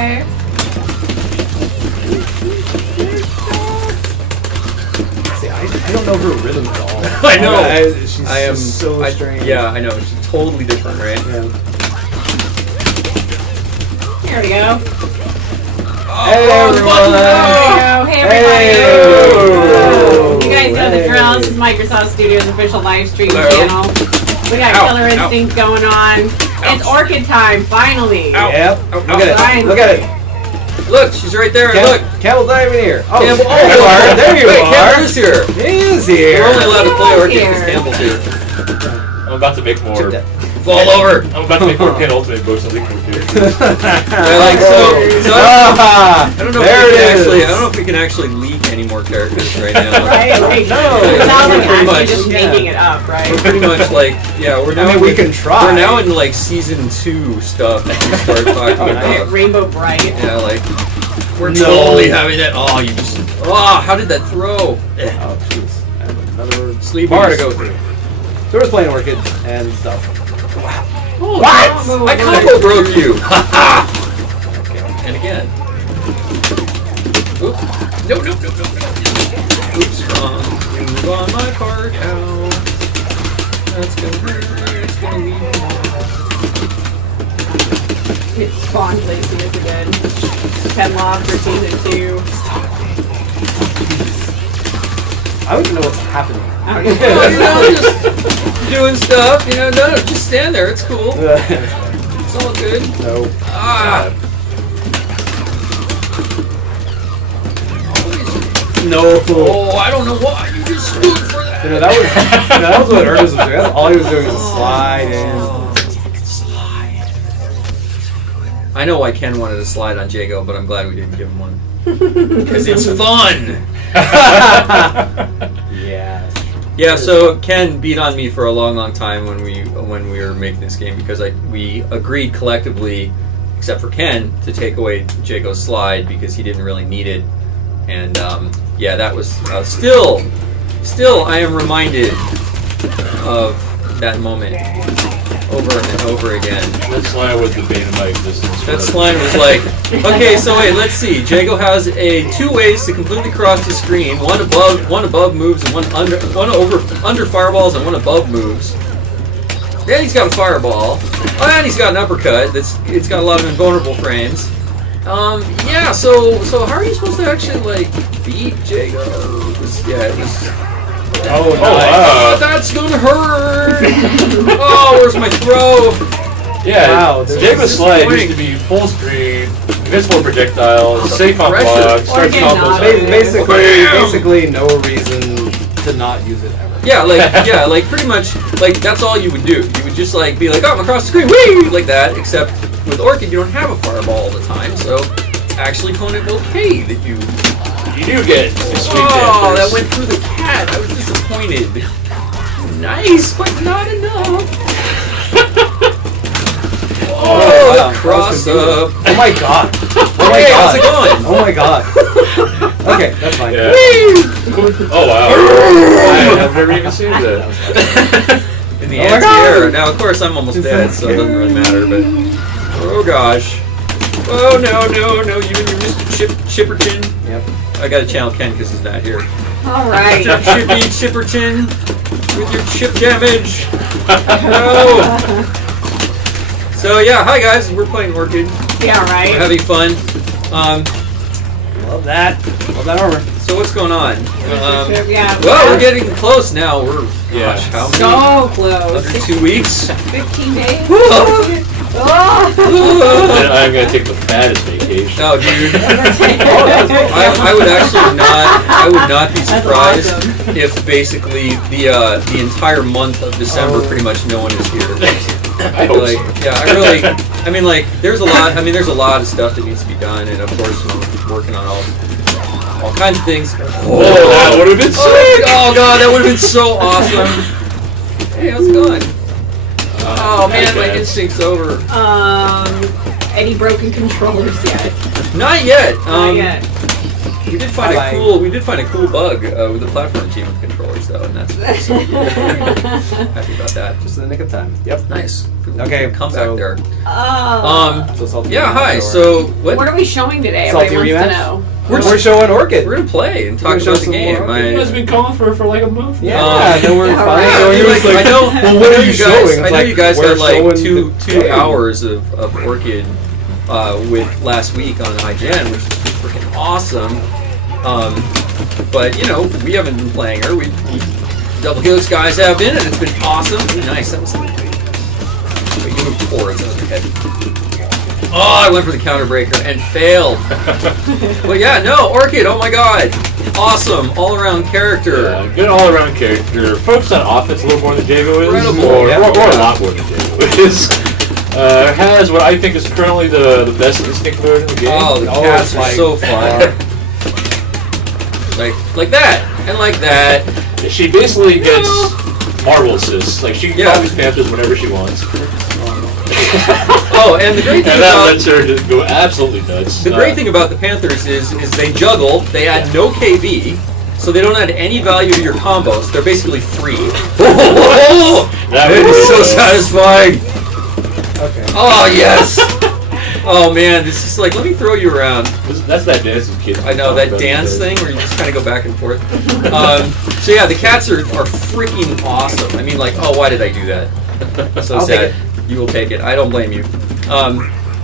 Okay. See, I don't know her rhythm at all. I know. She's so strange. Yeah, I know. She's totally different, right? Yeah. Here we go. Hey everyone! Hey everybody! You guys know the drill. This is Microsoft Studios official live stream channel. We got Killer Instinct going on. It's Orchid time, finally. Yep. Look at it. Look at it. Look, she's right there. Look. Campbell's not even here. Oh, Campbell, there you are. There you are. Campbell is here. He is here. We're only allowed to play Orchid because Campbell's here. I'm about to make more. Fall over. I'm about to make more Ken Ultimate Books and leak them too. I don't know. I don't know if we can actually leak any more characters right now. Right? Like, No. It's not like Pretty actually much. just making it up, right? We're pretty much like, yeah, we're now. I mean, we can try. We're now in like season 2 stuff that we start talking about. Rainbow Bright. Yeah, like we're totally having that. Oh, you just. Oh, how did that throw? Oh, jeez. I have another Sleep bar to go through. So we're just playing Orchid and stuff. Wow. Oh, What? My combo broke you. And again. Oops. No. Oops, wrong. Move on my card out. That's gonna hurt. It's gonna leave me. It's spawn placement is again. 10 lobs for season 2. I don't even know what's happening. Just doing stuff, no, just stand there, it's cool. It's all good. No. No. Oh, I don't know why you just stood for that. That was what Ernest was doing. That's all he was doing was slide in. I know why Ken wanted to slide on Jago, but I'm glad we didn't give him one. Because it's fun! Yeah. Yeah, so Ken beat on me for a long time when we were making this game because we agreed collectively, except for Ken, to take away Jago's slide because he didn't really need it. And yeah, that was still I am reminded of that moment over and over again. That slide was the bane of my existence. That slide was like, okay, so wait, let's see. Jago has 2 ways to completely cross the screen. One above moves, and one under fireballs, and one above moves. Then he's got a fireball. Oh, and he's got an uppercut. It's got a lot of invulnerable frames. Yeah. So how are you supposed to actually like beat Jago? Oh, nice. Wow. That's gonna hurt! Oh, where's my throw? Yeah, wow, Jago's slide used to be full screen, invincible projectile, safe on block, starts combos. Basically, no reason to not use it ever. Yeah, like pretty much, like that's all you would do. You would just like be like, oh, I'm across the screen, whee, like that. Except with Orchid, you don't have a fireball all the time, so it's actually kind of okay that you do get screen oh, dampers. that went through the cat. I was disappointed. Nice, but not enough. Oh, wow. cross up. Oh my god. Oh my Hey, god. how's it going? Oh my god. Okay, that's fine. Yeah. Oh wow. I've never even seen that. In the anti-air. Now, of course, I'm almost dead, so it doesn't really matter, but oh gosh. Oh no, even your Mr. Chipperton. Yep. I gotta channel Ken because he's not here. Alright. Chippy Chipperton with your chip damage. No. So yeah, hi guys, we're playing Orchid. Yeah, right. We're having fun. Love that. Love that armor. So what's going on? Yeah. Well, we're getting close now. We're gosh, how many? So close. Under 2 weeks. 15 days. I'm gonna take the fattest vacation. Oh, dude. I would not be surprised if basically the entire month of December pretty much no one is here. I hope so. I mean, like, there's a lot of stuff that needs to be done, and of course, we're working on all kinds of things. Oh, that would have been sick! Oh god, that would have been so awesome. Hey, how's it going? Oh man, my instinct's over. Any broken controllers yet? Not yet. Not yet. We did find a cool bug with the platform team with controllers though, and that's so happy about that. Just in the nick of time. Yep. Nice. Okay. Come back there. So yeah. Hi. So what are we showing today? Salty Everybody wants to rematch? know. We're showing Orchid. We're gonna play and talk We're about the some game. more. You guys have been calling for like a month. Yeah. No, we're fine. Yeah, So you're just I know. well, what are you showing? I know you guys we're had like showing two the hours of Orchid with last week on IGN, which is freaking awesome. But you know, we haven't been playing her. We Double Helix guys have been, and it's been awesome. Ooh, nice. That was. Wait, you moved forward. That was your head. Oh, I went for the counter breaker and failed. But yeah, no, Orchid, oh my god. Awesome, all-around character. Yeah, good all-around character. Focused on offense a little more than Jago is. Incredible. Or a lot more than Jago is. Has what I think is currently the best instinct mode in the game. Oh, the cats are so fun. like that, and like that. She basically gets marble assists. Like, she can call these Panthers whenever she wants. Oh, and the great thing that lets her just go absolutely nuts. The great thing about the Panthers is they juggle, they add no KB, so they don't add any value to your combos. They're basically free. That is so satisfying. Okay. Oh, yes. Oh, man, this is like, let me throw you around. That's that dancing kid. I know, that dance thing where you just kind of go back and forth. So yeah, the cats are freaking awesome. I mean, like, oh, why did I do that? So sad. You will take it. I don't blame you.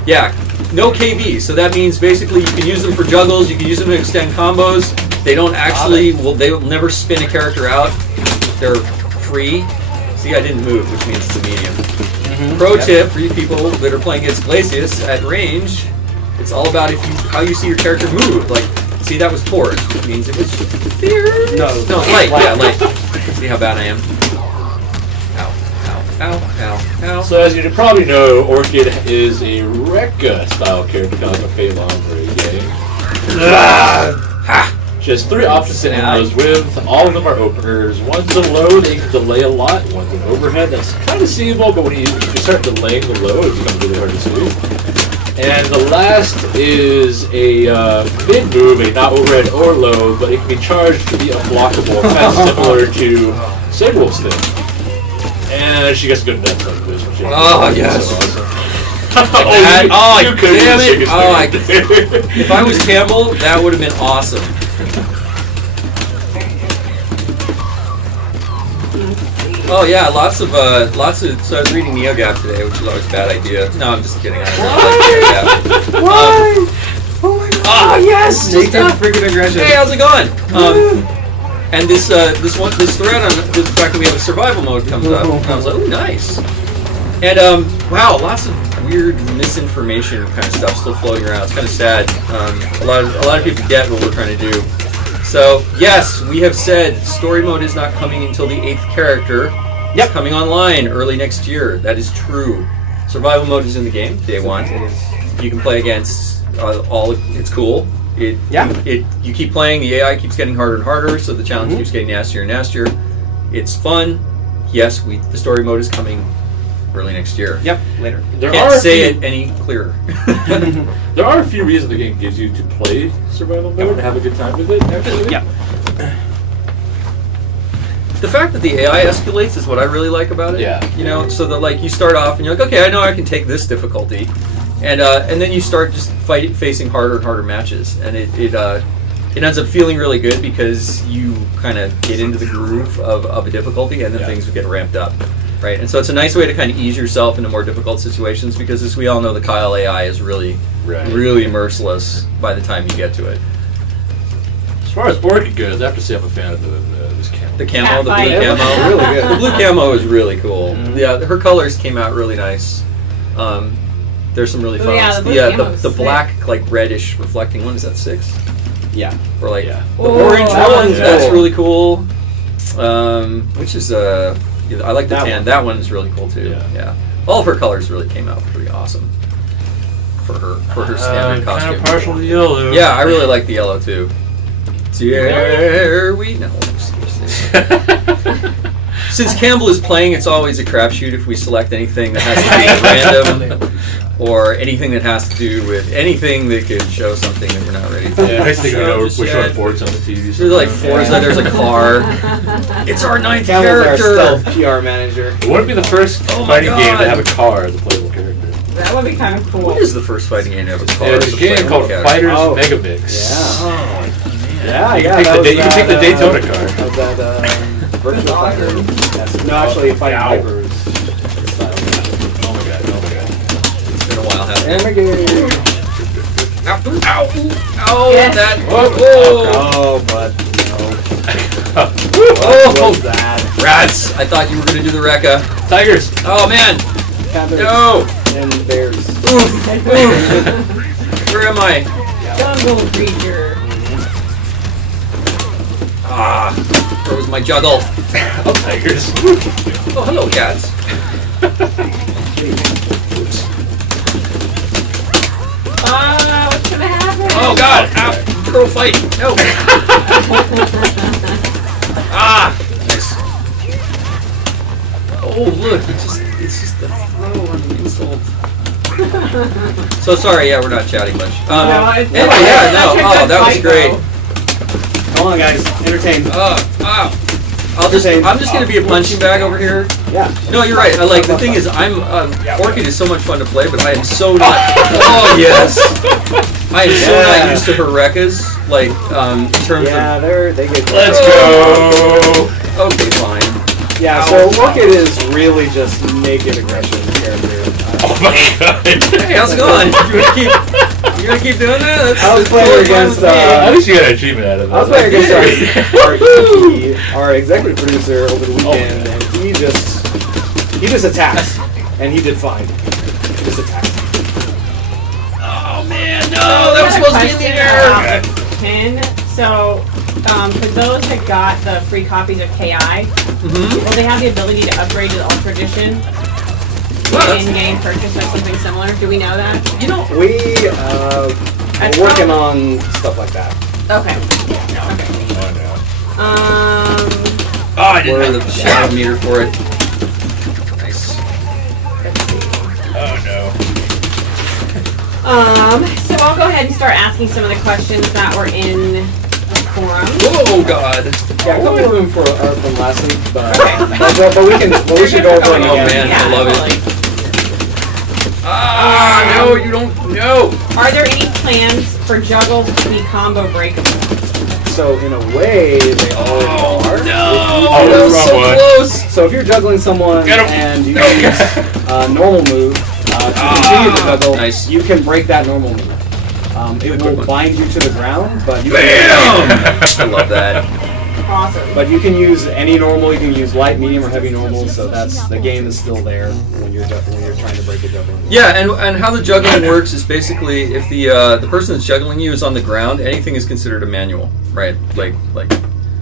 Yeah, no KB, so that means basically you can use them for juggles, you can use them to extend combos. They don't actually, they will never spin a character out. They're free. See, I didn't move, which means it's a medium. Pro tip for you people that are playing against Glacius at range, it's all about how you see your character move. Like, see, that was forward. It means if it's fierce. No, light. Yeah, light. See how bad I am. Ow, ow, ow, ow, ow. So as you probably know, Orchid is a Rekka style character, kind of like a Fei Long game. She has 3 options to end those with. All of them are openers. One's a low that you can delay a lot. One's an overhead that's kind of seeable, but when you start delaying the low, it becomes really hard to see. And the last is a mid move, a not overhead or low, but it can be charged to be unblockable, kind of similar to Saberwolf's thing. And she gets good death like this. Oh, yes. So awesome. Damn it! If I was Campbell, that would have been awesome. Oh yeah, lots of. So I was reading NeoGAF today, which is always a bad idea. No, I'm just kidding. I don't like NeoGAF. Why? Oh my god! Ah, yes! Naked freaking aggression. Hey, how's it going? And this thread on the fact that we have a survival mode comes up, and I was like, oh, nice. And wow, lots of weird misinformation kind of stuff still floating around. It's kind of sad. A lot of people get what we're trying to do. So yes, we have said story mode is not coming until the 8th character. It's coming online early next year. That is true. Survival mode is in the game day 1. It is. You can play against all. It's cool. You keep playing. The AI keeps getting harder and harder, so the challenge keeps getting nastier and nastier. It's fun. Yes, the story mode is coming early next year. Yep, later. Can't say it any clearer. There are a few reasons the game gives you to play survival mode and have a good time with it, actually. Yeah. The fact that the AI escalates is what I really like about it. Yeah. You know, so that like you start off and you're like, okay, I know I can take this difficulty, and then you start just facing harder and harder matches, and it ends up feeling really good because you kind of get into the groove of a difficulty, and then things get ramped up. Right, and so it's a nice way to kind of ease yourself into more difficult situations because, as we all know, the Kyle AI is really merciless by the time you get to it. As far as Orchid goes, I have to say I'm a fan of this camo. The camo, the blue camo, really good. The blue camo is really cool. Yeah, her colors came out really nice. There's some really fun ones. The black, like reddish reflecting one, is that 6? Yeah. Or like the orange one, that's really cool. Which is I like the tan. That one is really cool too. Yeah. All of her colors really came out pretty awesome for her standard costume. Kind of partial to yellow. Yeah, I really like the yellow too. Dare we? No. since Campbell is playing, it's always a crapshoot if we select anything that has to do with random or anything that has to do with anything that could show something that we're not ready to Yeah, next thing you know, we're showing yet. Forza on the TV. There's like Forza, there's a car. It's our 9th Campbell's character. our stealth PR manager. It wouldn't be the first fighting game to have a car as a playable character. That would be kind of cool. What is the first fighting game to have a car? There's a game called Fighters Mega Mix. Yeah, You yeah. can take the Daytona car. Of that virtual fighter. Yes. No, actually, fighting Vipers. Oh my god, oh my god. It's been a while, hasn't And it? we go. Ow! Oh, Yes. that! Oh, Oh, but no. oh, What was that? rats! I thought you were gonna do the Rekka. Tigers! Oh man! Panthers No! and bears. Oof! Oof! Where am I? Jungle creature. Ah! Where was my juggle? Oh, tigers. Oh, hello, cats. What's gonna happen? Oh God! Ow! Crow fight! No! Ah! Nice. Oh look! It's just the throw on the insult. So sorry. Yeah, we're not chatting much. No, it's Anyway, fine. yeah, no. Such a Oh, good that was fight, great. though. Come on, guys. Entertain. I'm just gonna be a punching bag over here. Yeah. No, you're right. The thing is, Orchid is so much fun to play, but I am so not. Oh yes. I am so not used to her Rekkas, like in terms Yeah, of. they get. Let's go! Okay, fine. Yeah, so Orchid is really just naked aggression character. Oh my god! Hey, how's it going? You gonna keep doing that? That's, I was that's playing totally against, fine with me. At least you got an achievement out of that. I was playing against our executive producer over the weekend, and he just attacked, and he did fine. He just attacked. Oh man, no! That was supposed to be in the air. Pin. So, for those that got the free copies of KI, will they have the ability to upgrade to the Ultra Edition? In-game purchase or something similar? Do we know that? You know, We're working on stuff like that. Okay. oh, I didn't have the shadow meter for it. Nice. Oh no. So I'll go ahead and start asking some of the questions that were in the forum. Oh God. Yeah, a couple of them are from last week, but we should go over them Oh again. man, I love it. No, you don't. No. Are there any plans for juggles to be combo breakable? So in a way, they already are. No. Oh, That was wrong so one. close. So if you're juggling someone Get him. and you use normal move to continue the juggle, Nice. you can break that normal move. It will bind you to the ground, but you Bam! I love that. Awesome. But you can use any normal. You can use light, medium, or heavy normal. So that's the game is still there when you're trying to break a juggling. Yeah, and how the juggling works is basically if the person that's juggling you is on the ground, anything is considered a manual, right? Like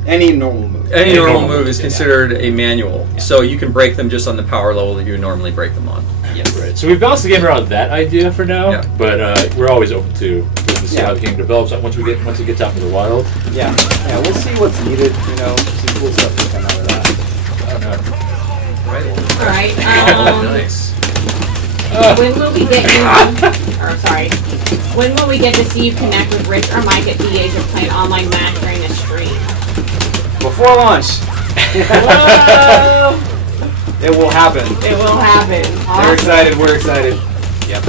Any normal move. any normal move is considered a manual. So you can break them just on the power level that you normally break them on. Right. So we've bounced the game around that idea for now, Yeah. but we're always open to see how the game develops. Once it gets out into the wild. Yeah, we'll see what's needed. Some cool stuff to come out of that. I don't know. Right. Alright. Nice. When will we get you? Or sorry. When will we get to see you connect with Rich or Mike at DH or play an online match during the stream? Before launch. Whoa! It will happen. It will happen. They're Awesome. excited. We're excited. Yep.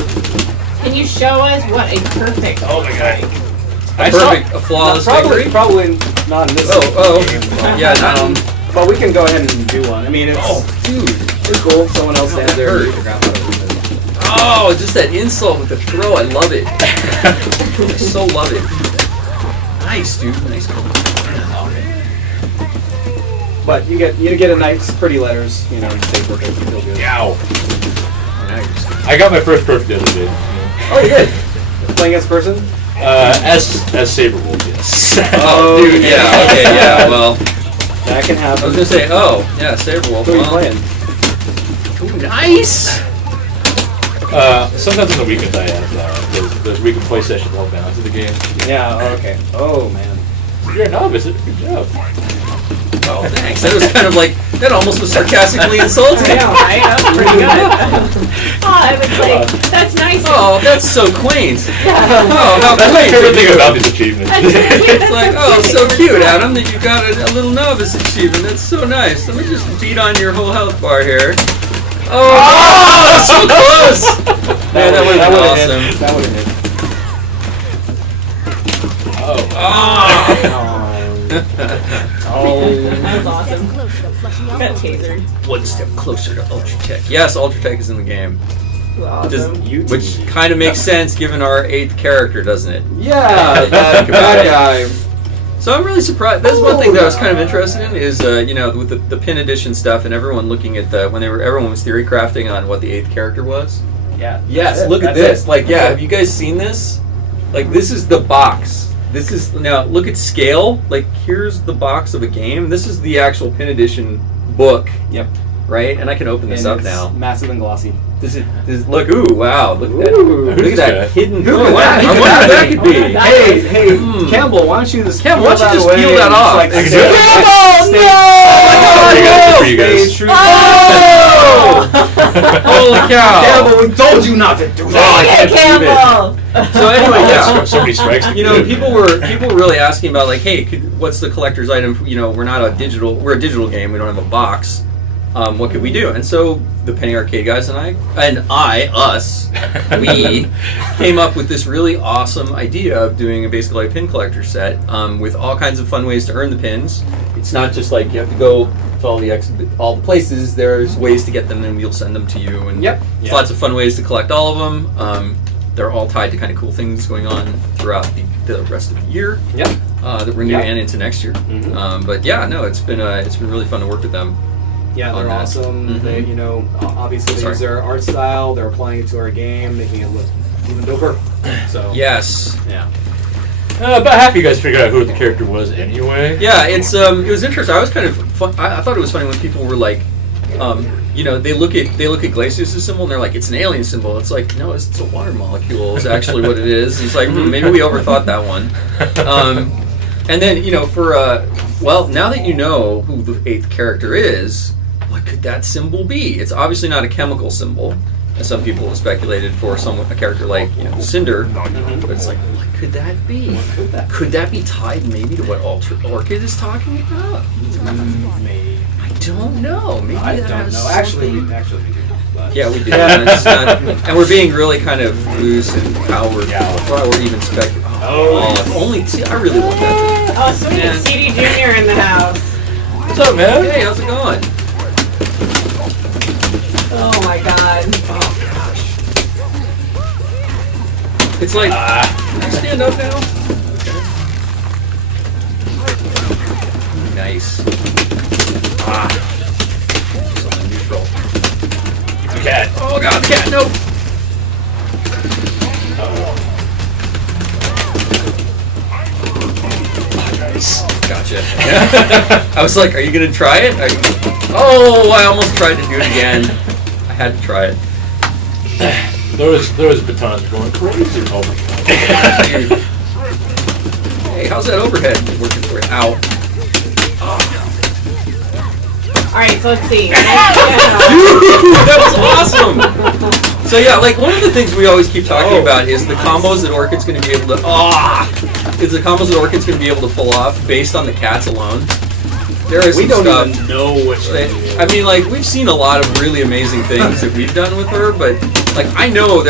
Can you show us what a perfect? Oh my god. A flawless victory. Probably not in this. Yeah, not. But we can go ahead and do one. I mean, it's Dude. it's cool. Someone else stands that there. hurt. And figure out how to do it. Oh, just that insult with the throw. I love it. I so love it. Nice, dude. Nice. But you get a nice, pretty letters. You take with it. Feel good. Yow. I got my first perfect the other day. Oh, you did. Playing against person. As Saberwolf, yes. Oh, dude. Yeah. Okay. Yeah. Well, That can I happen. was gonna say. Oh, yeah. Saberwolf. Who are you playing? Ooh, nice. Sometimes on the weekends I have those weekend play sessions to help balance the game. Yeah. Oh, okay. Oh man. You're a novice. Good job. Oh, thanks. That was kind of like That almost was sarcastically insulting. I know, right? That was pretty good. Oh, I was like, that's nice. Oh, that's so quaint. Oh, how That's my quaint. favorite thing about these achievements. That's so cute. It's like, oh, so cute, Adam, that you got a little novice achievement. That's so nice. Let me just beat on your whole health bar here. Oh, so close! Man, that would have been awesome. That would have hit. That was awesome. Got tasered. One step closer to Ultra Tech. Yes, Ultra Tech is in the game. Awesome. Which kind of makes sense given our 8th character, doesn't it? Yeah, Think about that it. guy. So I'm really surprised. That's one thing that I was kind of interested in is, you know, with the pin edition stuff and everyone looking at everyone was theory crafting on what the 8th character was. Yeah. Yes, look at this. Like, yeah, have you guys seen this? Like, this is the box. This is, now, look at scale. Like, here's the box of a game. This is the actual pin edition book. Yep. Right? And I can open this up It's now. massive and glossy. This is, look, ooh, wow. Look at that. Ooh. Look at that hidden. Who Oh, could wow, that I be? wonder what that could be. Hey, Campbell, why don't you just Campbell, why don't you just away peel that and off? Like, Exactly. Campbell, For you guys. Stay true. Oh! Holy cow. Campbell, we told you not to do that. Hey, Campbell! So anyway, yeah. So many strikes. You know, people were really asking about like, hey, what's the collector's item? You know, we're a digital game. We don't have a box. What could we do? And so the Penny Arcade guys and us, we came up with this really awesome idea of doing basically a pin collector set with all kinds of fun ways to earn the pins. It's not just like you have to go to all the places. There's ways to get them, and we'll send them to you. And there's lots of fun ways to collect all of them. They're all tied to kind of cool things going on throughout the rest of the year. Yep. That we're new and into next year. But yeah, no, it's been really fun to work with them. Yeah, they're awesome. They, you know, obviously they use their art style. They're applying it to our game, making it look even doper. So yes, yeah. About half of you guys figured out who the character was anyway. Yeah, it was interesting. I was kind of I thought it was funny when people were like, you know, they look at Glacius' symbol and they're like, it's an alien symbol. It's like, no, it's a water molecule. Is actually what it is. It's like maybe we overthought that one. And then, you know, well, now that you know who the 8th character is, what could that symbol be? It's obviously not a chemical symbol, as some people have speculated for a character like, you know, Cinder. But it's like, what could that be? Could that be tied maybe to what Orchid is talking about? Maybe. I don't know. Maybe I that don't has know. Actually, we something- do. But. Yeah, we do. And, it's not, and we're being really kind of loose in how we're even speculating. Oh, only I really want that. Oh, sweet. CD Jr. in the house. What's up, man? Hey, how's it going? Oh my god. Oh gosh. It's like, can I stand up now? Okay. Nice. Just on neutral. It's a cat. Oh god, cat, nope. Nice. Gotcha. I was like, are you gonna try it? Oh, I almost tried to do it again. I had to try it. Those batons are going crazy. Oh my god. Hey, how's that overhead working for you? Ow. Alright, so let's see. That was awesome! So yeah, like one of the things we always keep talking about is the combos that Orchid's going to be able to pull off based on the cats alone. There is We some don't stuff. even know which. I mean, like we've seen a lot of really amazing things that we've done with her, but like I know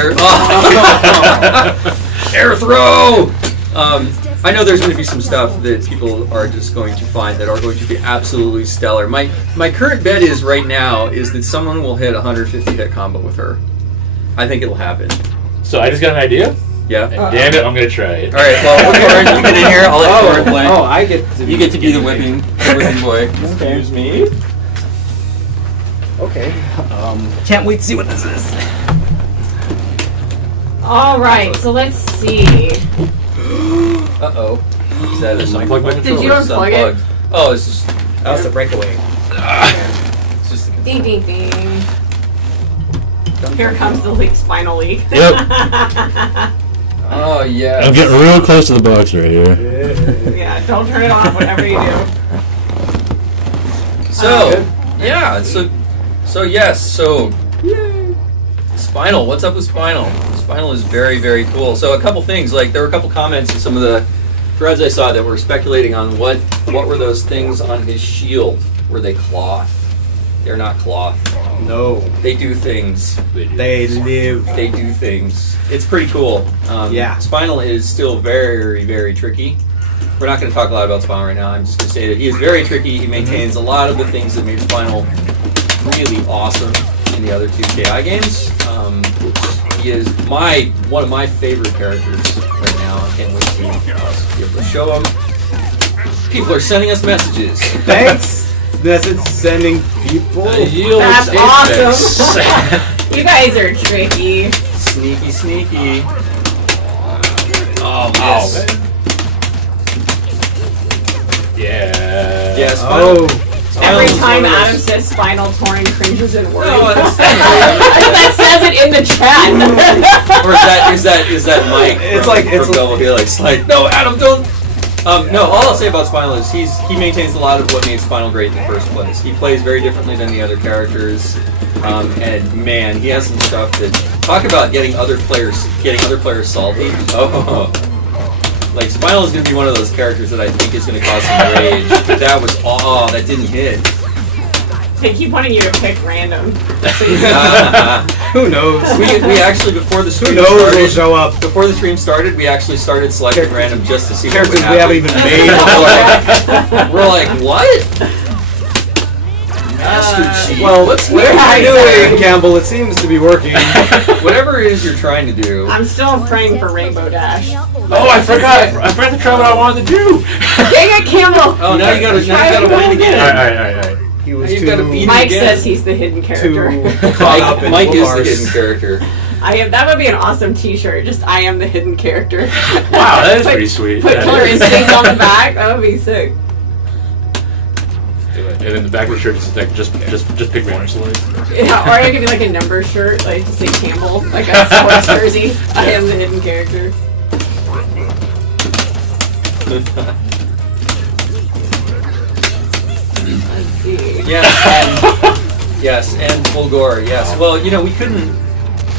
air throw. I know there's going to be some stuff that people are just going to find that are going to be absolutely stellar. My current bet is right now is that someone will hit a 150 hit combo with her. I think it'll happen. So I just got an idea. Yeah. And damn it, I'm gonna try it. All right. Well, Torin, you get in here. I'll let Torin play. Oh, I get to. You get to be the whipping boy. Excuse me. Okay. Can't wait to see what this is. Alright, so let's see. Uh-oh. Is that a Unplug my Did you It's unplug it? unplugged. Oh, it's just... That was the breakaway. It's just Ding ding ding. Here comes the spinal leak. Yep. Oh, yeah. I'm getting real close to the box right here. Yeah, don't turn it off whenever you do. So, Yeah. So yes. So. Spinal. What's up with Spinal? Spinal is very, very cool. So a couple things. Like there were a couple comments in some of the threads I saw that were speculating on what were those things on his shield? Were they cloth? They're not cloth. No. They do things. They live. They do things. It's pretty cool. Yeah. Spinal is still very, very tricky. We're not going to talk a lot about Spinal right now. I'm just going to say that he is very tricky. He maintains a lot of the things that made Spinal really awesome in the other two KI games. He is one of my favorite characters right now. I can't wait to be able to show him. People are sending us messages. Thanks. Message sending people. That's awesome. You guys are tricky. Sneaky, sneaky. Oh, Yes. man. Yeah. Yeah, Spinal. Every Spinal's time one of those- Adam says Spinal, Torin cringes and worries. No, that's that says it in the chat. Or is that Mike? From Double Helix. Like, no, Adam, don't. No, all I'll say about Spinal is he maintains a lot of what made Spinal great in the first place. He plays very differently than the other characters, and man, he has some stuff that talk about getting other players salty. Oh, like Spinal is going to be one of those characters that I think is going to cause some rage. But that didn't hit. They keep wanting you to pick random. Who knows? We actually before the stream will show up. Before the stream started, we actually started selecting random just to see Characters what we would haven't even made. happen. We're like, what? Master Chief. Well, whatever you're doing, Campbell, it seems to be working. Whatever it is you're trying to do. I'm still praying for Rainbow Dash. Oh, I forgot to try what I wanted to do. Dang it, Campbell! Oh, now you gotta win again. All right. He was You've too, got to beat Mike him again. says he's the hidden character. caught up in Mike is the Wolfars. hidden character. That would be an awesome T-shirt. Just I am the hidden character. Wow, that is pretty sweet. Put Killer Instinct on the back. That would be sick. And then the back of the shirt is like just pick one. Yeah, or it could be like a number shirt, like to say Campbell, like a sports jersey. I am the hidden character. Let's see. Yes, and Fulgore. Yes. Well, we couldn't.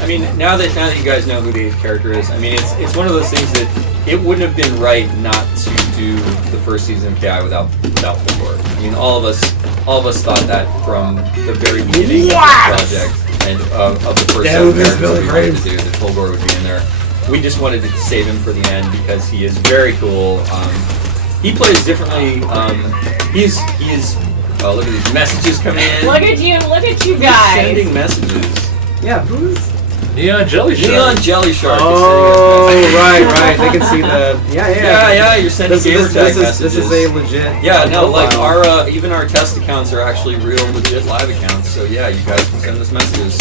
I mean, now that you guys know who the character is, I mean, it's one of those things that it wouldn't have been right not to do the first season of KI without Fulgore. I mean, all of us thought that from the very beginning of the project and of the first set of characters that we wanted to do, that Fulgore would be in there. We just wanted to save him for the end because he is very cool. He plays differently. He's oh, look at these messages coming in. Look at you guys. Sending messages. Yeah, who's? Neon Jelly Shark. Neon Jelly Shark. Oh, is sending us messages. right. They can see the. Yeah. You're sending gamer tag messages. This is a legit. Yeah, no, like profile. even our test accounts are actually real legit live accounts. So yeah, you guys can send us messages.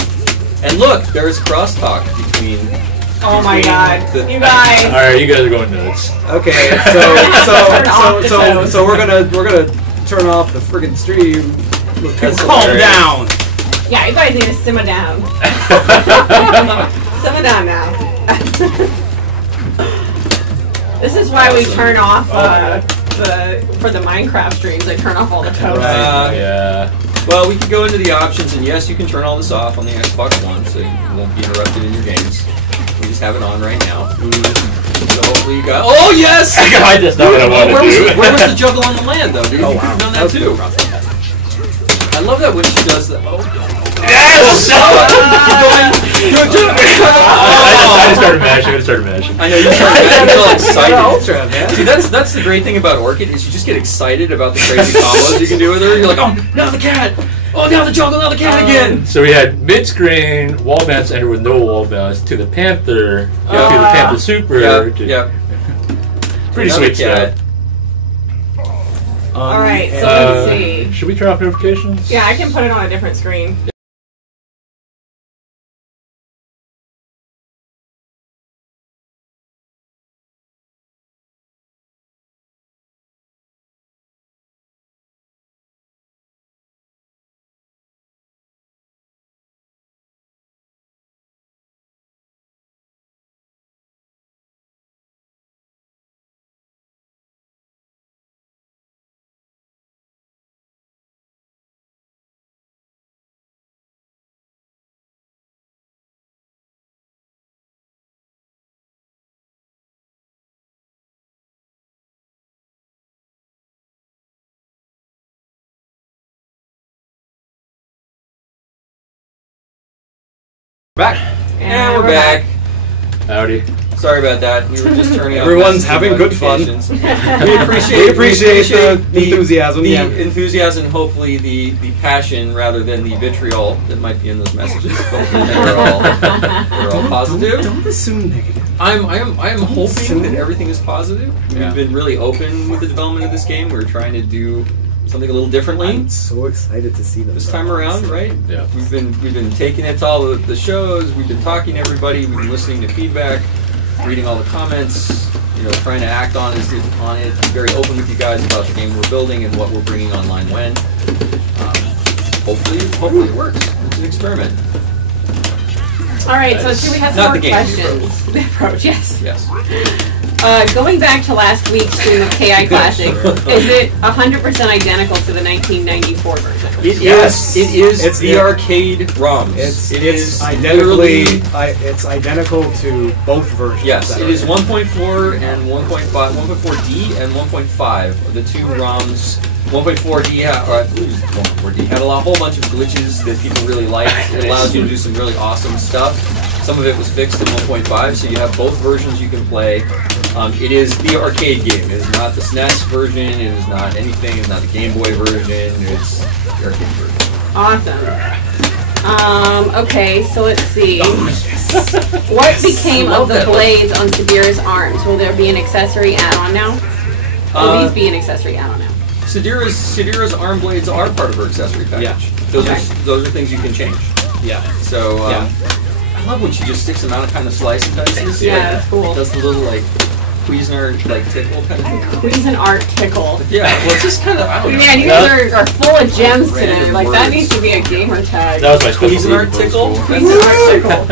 And look, there's crosstalk between. Oh my god, you guys. All right, you guys are going nuts. Okay, so we're gonna turn off the friggin' stream. That's Calm hilarious. down. Yeah, you guys need to simmer down. Simmer down now. This is why we turn off for the Minecraft streams. They turn off all the toast. Yeah. Well, we can go into the options, and yes, you can turn all this off on the Xbox One, so you won't be interrupted in your games. We just have it on right now. So hopefully you got. Oh yes! I just know what I want to do. Where was the juggle on the land, though, dude? Oh, You could wow. have done that too. I love that when she does that. Oh. Yes! I Oh. started mashing. I know you feel excited. Ultra, man. See, that's the great thing about Orchid is you just get excited about the crazy combos you can do with her. You're like, oh, now the cat! Oh, now the jungle, now the cat again! So we had mid-screen wall bounce enter with no wall bounce to the Panther, to the Panther Super. Yeah. Pretty Another sweet stuff. cat. Alright, so let's see. Should we turn off notifications? Yeah, I can put it on a different screen. Back. And we're back. Howdy. Sorry about that. We were just turning off. Everyone's having good fun. We appreciate the enthusiasm. The Yeah. enthusiasm, and hopefully the passion rather than the vitriol that might be in those messages. Hopefully they're all positive. Don't assume negative. I am hoping that everything is positive. Yeah. We've been really open with the development of this game. We're trying to do something a little differently. I'm so excited to see them This time around, right? Yeah. We've been taking it to all the shows. We've been talking to everybody. We've been listening to feedback, reading all the comments. You know, trying to act on it. Be very open with you guys about the game we're building and what we're bringing online when. Hopefully it works. It's an experiment. All right, so should we have some Not more the game, questions? The approach, yes. Yes. Going back to last week's stream of KI Classic, is it 100% identical to the 1994 version? Yes. It is. It's the arcade ROMs. It's identical to both versions. Yes, it is 1.4 and 1.5, 1.4D and 1.5 are the two ROMs. 1.4D, I believe 1.4D, had a whole bunch of glitches that people really liked. It allows you to do some really awesome stuff. Some of it was fixed in 1.5, so you have both versions you can play. It is the arcade game. It is not the SNES version. It is not anything. It's not the Game Boy version. It's the arcade version. Awesome. Okay, so let's see. What became of the blades on Sabira's arms? Will there be an accessory add-on now? Will these be an accessory add-on now? Sadira's arm blades are part of her accessory package. Yeah. Those are things you can change. Yeah. So I love when she just sticks them out kind of slice and dices. Yeah, that's cool. Does the little like Cuisinart like tickle kind of thing. Cuisinart tickle. Yeah. Well, it's just kind of I don't know. Man, you guys are full of gems today. Random Like that words. needs to be a gamer tag. That was my special Cuisinart move. tickle. Cuisinart tickle.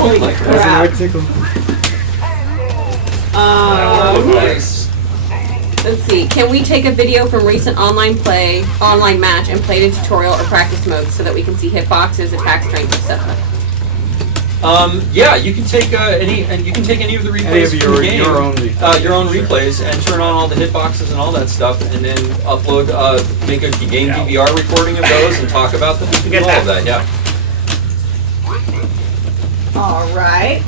Holy crap. tickle. Nice. Let's see. Can we take a video from recent online match and play the tutorial or practice mode so that we can see hitboxes, attack strength, etc.? Yeah, you can take any of the replays Any of from the game, your own replays. your own replays, and turn on all the hitboxes and all that stuff, and then upload, make a game DVR recording of those, and talk about them. You can do all of that. Yeah. All right.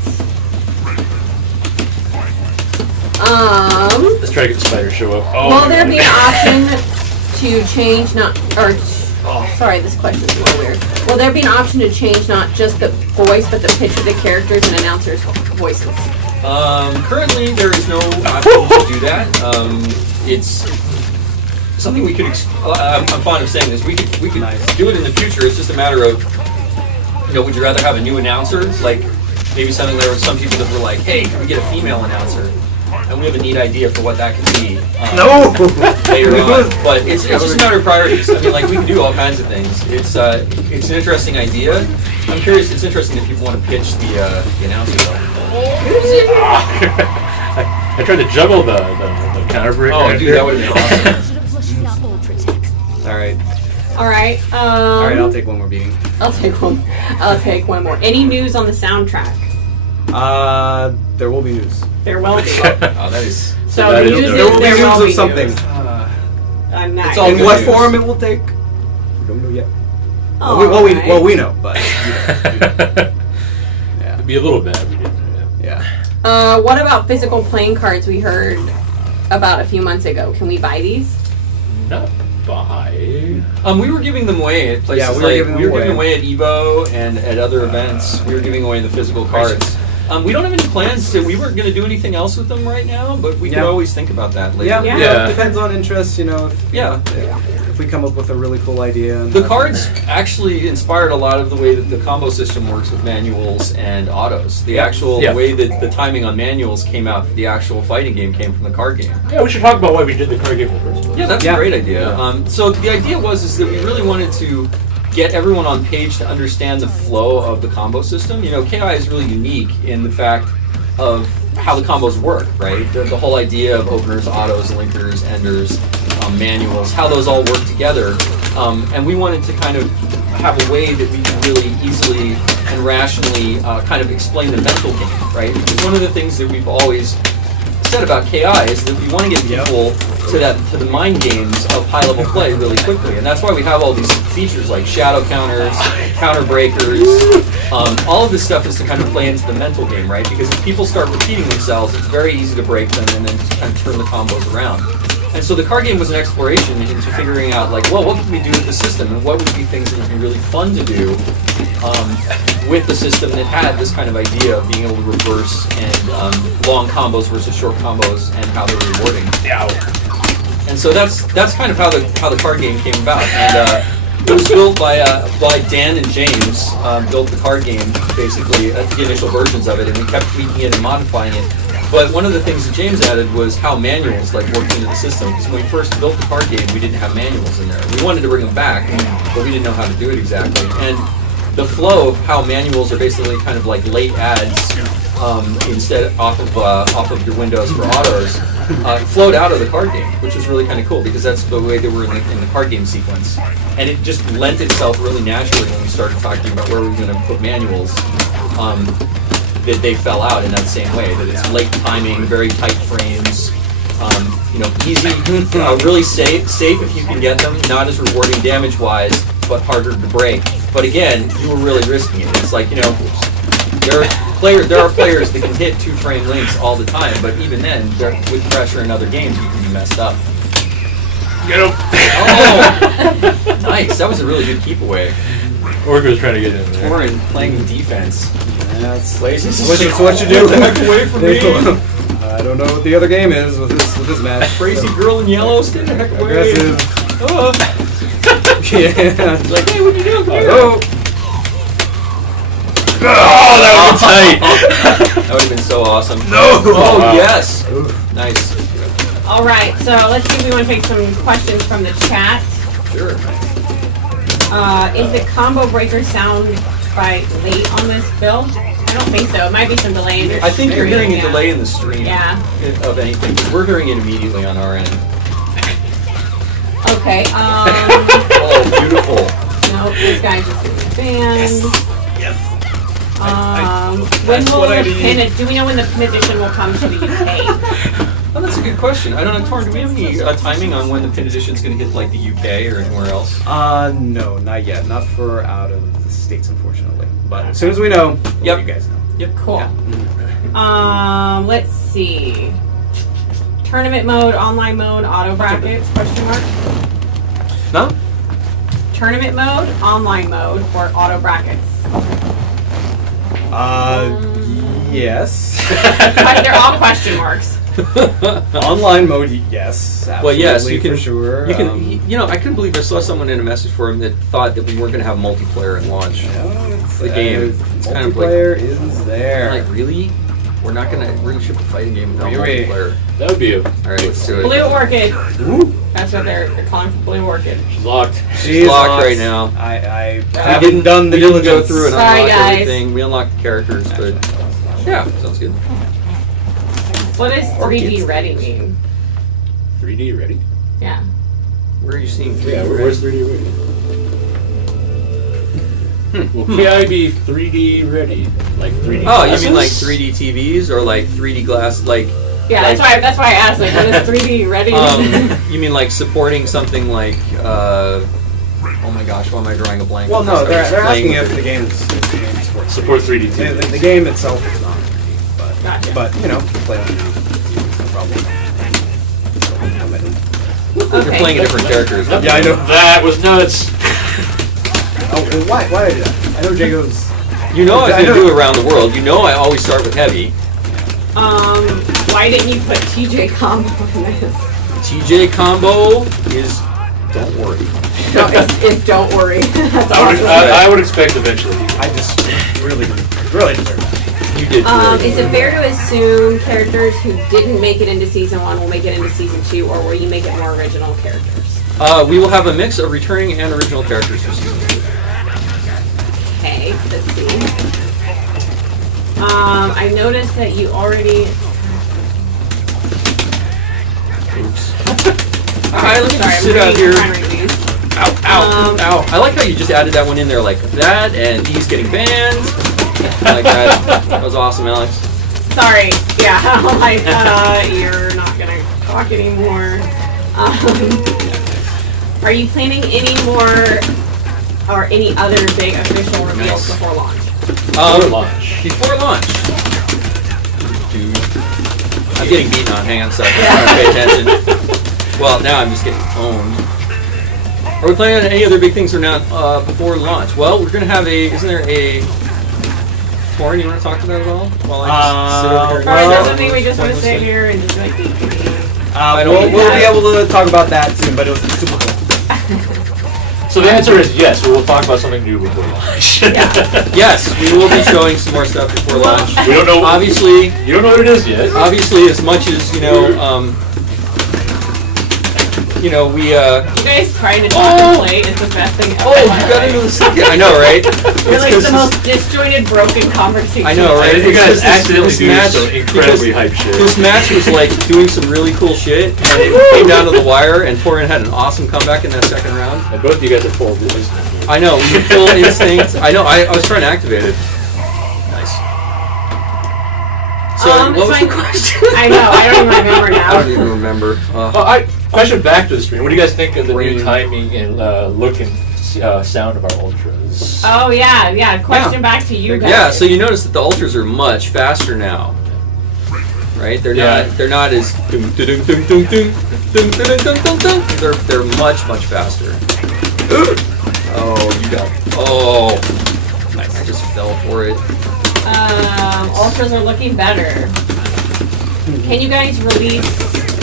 Let's try to get the spider to show up. Oh, Will there be an option to change sorry, this question is a little weird. Will there be an option to change not just the voice, but the pitch of the characters and announcers' voices? Currently, there is no option to do that. It's something we could. I'm fond of saying this. We could do it in the future. It's just a matter of, would you rather have a new announcer, like maybe something there were some people that were like, hey, can we get a female announcer? And we have a neat idea for what that could be later on. But it's just a matter of priorities. I mean, like, we can do all kinds of things. It's an interesting idea. I'm curious, it's interesting if people want to pitch the announcer. I tried to juggle the counter break. Oh, dude, that would have been awesome. All right. All right. All right, I'll take one more beating. I'll take one more. Any news on the soundtrack? There will be news. There will be. Oh, that is. So the news is There will be news of something. Nice. It's all In good what news. form it will take, we don't know yet. All Well, we know, but It'd be a little bad. We didn't. yeah. What about physical playing cards we heard about a few months ago? Can we buy these? Not buy. We were giving them away at places. Yeah, we were giving them away at EBO and at other events. We were giving away the physical cards. We don't have any plans to. We weren't going to do anything else with them right now, but we could always think about that later. Yeah. It depends on interest, if we come up with a really cool idea. And The cards actually inspired a lot of the way that the combo system works with manuals and autos. The actual way that the timing on manuals came out for the actual fighting game came from the card game. Yeah, we should talk about why we did the card game in the first place. Yeah, that's a great idea. So the idea was that we really wanted to get everyone on page to understand the flow of the combo system. KI is really unique in the fact of how the combos work, right? The whole idea of openers, autos, linkers, enders, manuals, how those all work together. And we wanted to kind of have a way that we could really easily and rationally kind of explain the mental game, right? Because one of the things that we've always said about KI is that we want to get people to the mind games of high-level play really quickly, and that's why we have all these features like shadow counters, counter breakers. All of this stuff is to kind of play into the mental game, right? Because if people start repeating themselves, it's very easy to break them and then kind of turn the combos around. And so the card game was an exploration into figuring out, like, well, what could we do with the system, and what would be things that would be really fun to do with the system that had this kind of idea of being able to reverse and long combos versus short combos and how they were rewarding. And so that's kind of how the card game came about. And it was built by Dan and James, built the card game, basically, the initial versions of it, and we kept tweaking it and modifying it. But one of the things that James added was how manuals worked into the system. Because when we first built the card game, we didn't have manuals in there. We wanted to bring them back, but we didn't know how to do it exactly. And the flow of how manuals are basically kind of like late adds instead off of your windows for autos flowed out of the card game, which was really kind of cool because that's the way they were in the card game sequence. And it just lent itself really naturally when we started talking about where we were going to put manuals. That they fell out in that same way. That it's late timing, very tight frames, easy, really safe if you can get them. Not as rewarding damage-wise, but harder to break. But again, you were really risking it. It's like there are players that can hit 2-frame links all the time, but even then, with pressure in other games, you can be messed up. Get him! Oh, nice. That was a really good keep away. Orca was trying to get in there. Torin playing defense. That's Lazy. what you do. Get the heck away from me! I don't know what the other game is with this match. Crazy girl in yellow, stay the heck away! Aggressive. Oh. Yeah. It's like, hey, what are you doing? Come here. Oh, that was tight! That would have been so awesome. No! Oh, Wow. yes! Nice. Alright, so let's see if we want to take some questions from the chat. Sure. Is the combo breaker sound quite late on this build? I don't think so. It might be some delay in your I think you're stream, hearing a delay in the stream of anything. We're hearing it immediately on our end. Okay, Oh, beautiful. nope, this guy's just getting banned. yes. When That's will what I the need. pin, do we know when the pin edition will come to the UK? Oh, that's a good question. I don't know, Torin, do we have any timing on when the pin edition is going to hit like the UK or anywhere else? No, not yet. Not for out of the States, unfortunately. But as soon as we know, we'll let you guys know. Yep. Cool. Yeah. Let's see. Tournament mode, online mode, auto brackets, question mark? No? Tournament mode, online mode, or auto brackets? Yes. They're all question marks. Online mode, yes. Absolutely, Well, yes, you can. for sure. You can. I couldn't believe I saw someone in a message forum that thought that we weren't going to have multiplayer at launch. The game. It's kind of like, multiplayer is there. like, really? We're gonna ship a fighting game without Wait. multiplayer. That would be a... Alright, let's do it. Blue Orchid. Ooh. That's what they're calling for, Blue Orchid. She's locked. She's locked right now. I We haven't done the we didn't diligence. go through and Sorry, unlock guys. everything. We unlocked the characters, but yeah, sounds good. What does 3D Orchids. ready mean? 3D ready? Yeah. Where are you seeing 3D? Yeah, where's 3D ready? Will KI be 3D ready? Like 3D Oh, you glasses? mean like 3D TVs or like 3D glass? Like Yeah, like, that's why I asked. Like, what does 3D ready mean? you mean like supporting something like? Oh my gosh, why am I drawing a blank? Well, no, they're Playing asking with if it. the game supports. Support 3D TV. The game itself is not 3D, but Gotcha. but play on TV, no problem. You're Okay. playing a different characters. Yeah, I know. That was nuts. Oh, and why did I do that? I know Jago's. You know I was I gonna know. do around the world. You know I always start with heavy. Why didn't you put TJ combo in this? TJ combo is don't worry. No, it's don't worry. That's awesome. I would expect eventually. I just really deserve that. You did. Is it fair to assume characters who didn't make it into season 1 will make it into season 2, or will you make it more original characters? We will have a mix of returning and original characters for season 2. Okay, let's see. I noticed that you already. Alright, let me just sit out here. Ow, ow, ow. I like how you just added that one in there like that, and he's getting banned. I like that. That was awesome, Alex. Sorry. Yeah. You're not gonna talk anymore. Are you planning any more or any other big official reveals before launch? Before launch. Dude. I'm getting beaten on. Hang on a second. I'm trying to pay attention. Well, now I'm just getting owned. Are we planning on any other big things or not before launch? Well, we're going to have a... Isn't there a... Torin, you want to talk to that at all? While I sit over here? Or is there something we just want to sit here and just like... We'll be able to talk about that soon, but it was super cool. So the answer is yes, we will talk about something new before launch. Yes, we will be showing some more stuff before launch. We don't know. Obviously, you don't know what it is yet. Obviously, as much as we. You guys trying to talk and play is the best thing ever. Oh, you got into the second. I know, right? You're like the most disjointed, broken conversation. I know, right? You guys accidentally do match, some incredibly hype shit. This match was like doing some really cool shit, and it came down to the wire, and Torin had an awesome comeback in that second round. And both of you guys are full of instinct. I know, we were full instinct. I know, I was trying to activate it. Nice. So, what was the question? I know, I don't even remember now. I don't even remember. Question back to the stream. What do you guys think of the new timing and look and sound of our ultras? Oh yeah. Question back to you guys. Yeah, so you notice that the ultras are much faster now, right? They're not as they're much faster. Oh, you got nice. I just fell for it. Ultras are looking better. Can you guys release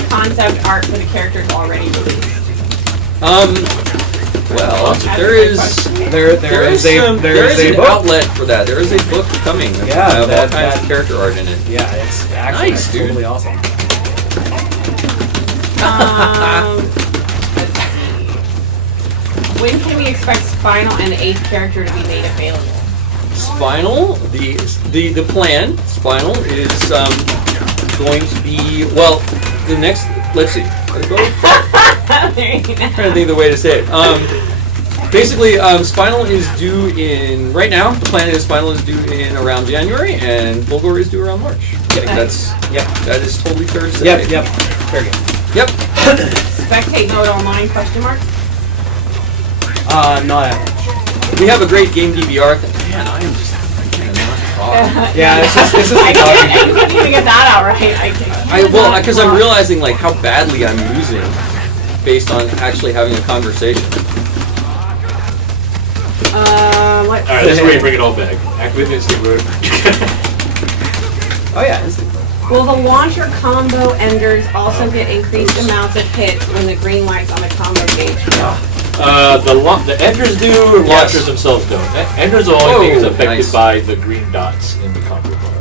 concept art for the characters already released? Well, there is an outlet for that. There is a book coming. Yeah, all kinds of character art in it. Yeah, it's actually nice, dude. Totally awesome. When can we expect Spinal and the 8th character to be made available? Spinal, the plan. Spinal is going to be the next. Let's see. I'm trying to think of the way to say it. Basically, Spinal is due in right now. The plan is Spinal is due in around January, and Fulgore is due around March. I think that is totally fair to say. Yep. Very good. Yep. Spectate mode online? Question mark. Not that much. We have a great game DVR thing. Man, I am just not talking. Yeah, it's just I couldn't even get that out right. Because I'm realizing like how badly I'm losing based on actually having a conversation. Let's Alright, that's where you bring it all back. Activate the instinct mode. Oh yeah, instinct mode. Will the launcher combo enders also get increased amounts of hits when the green lights on the combo gauge go? The enders do, launchers themselves don't. Enders are only things affected by the green dots in the combo bar.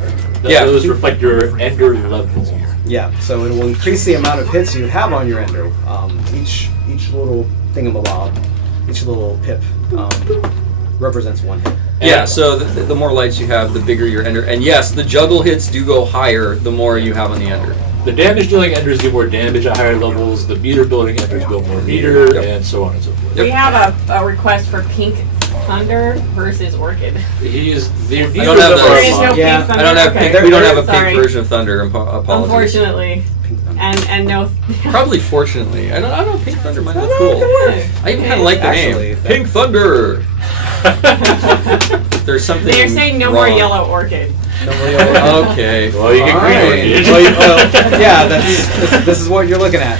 Those reflect your ender level. Yeah, so it will increase the amount of hits you have on your ender. Each little thingamabob, each little pip represents one hit. Yeah, so the more lights you have, the bigger your ender. And yes, the juggle hits do go higher the more you have on the ender. The damage dealing enders do more damage at higher levels, the meter building enders build more meter, and so on and so forth. We have a request for Pink Thunder versus Orchid. He is the I don't have There is no Pink Thunder. I don't have okay. pink. We don't have a pink version of Thunder. Apologies. Unfortunately. And no. Probably fortunately. I don't know. Pink Thunder might be cool. I even kind of like the name. Pink Thunder. There's something. They're saying no wrong. more yellow Orchid. Okay. Well, you get green Orchid. Yeah, this is what you're looking at.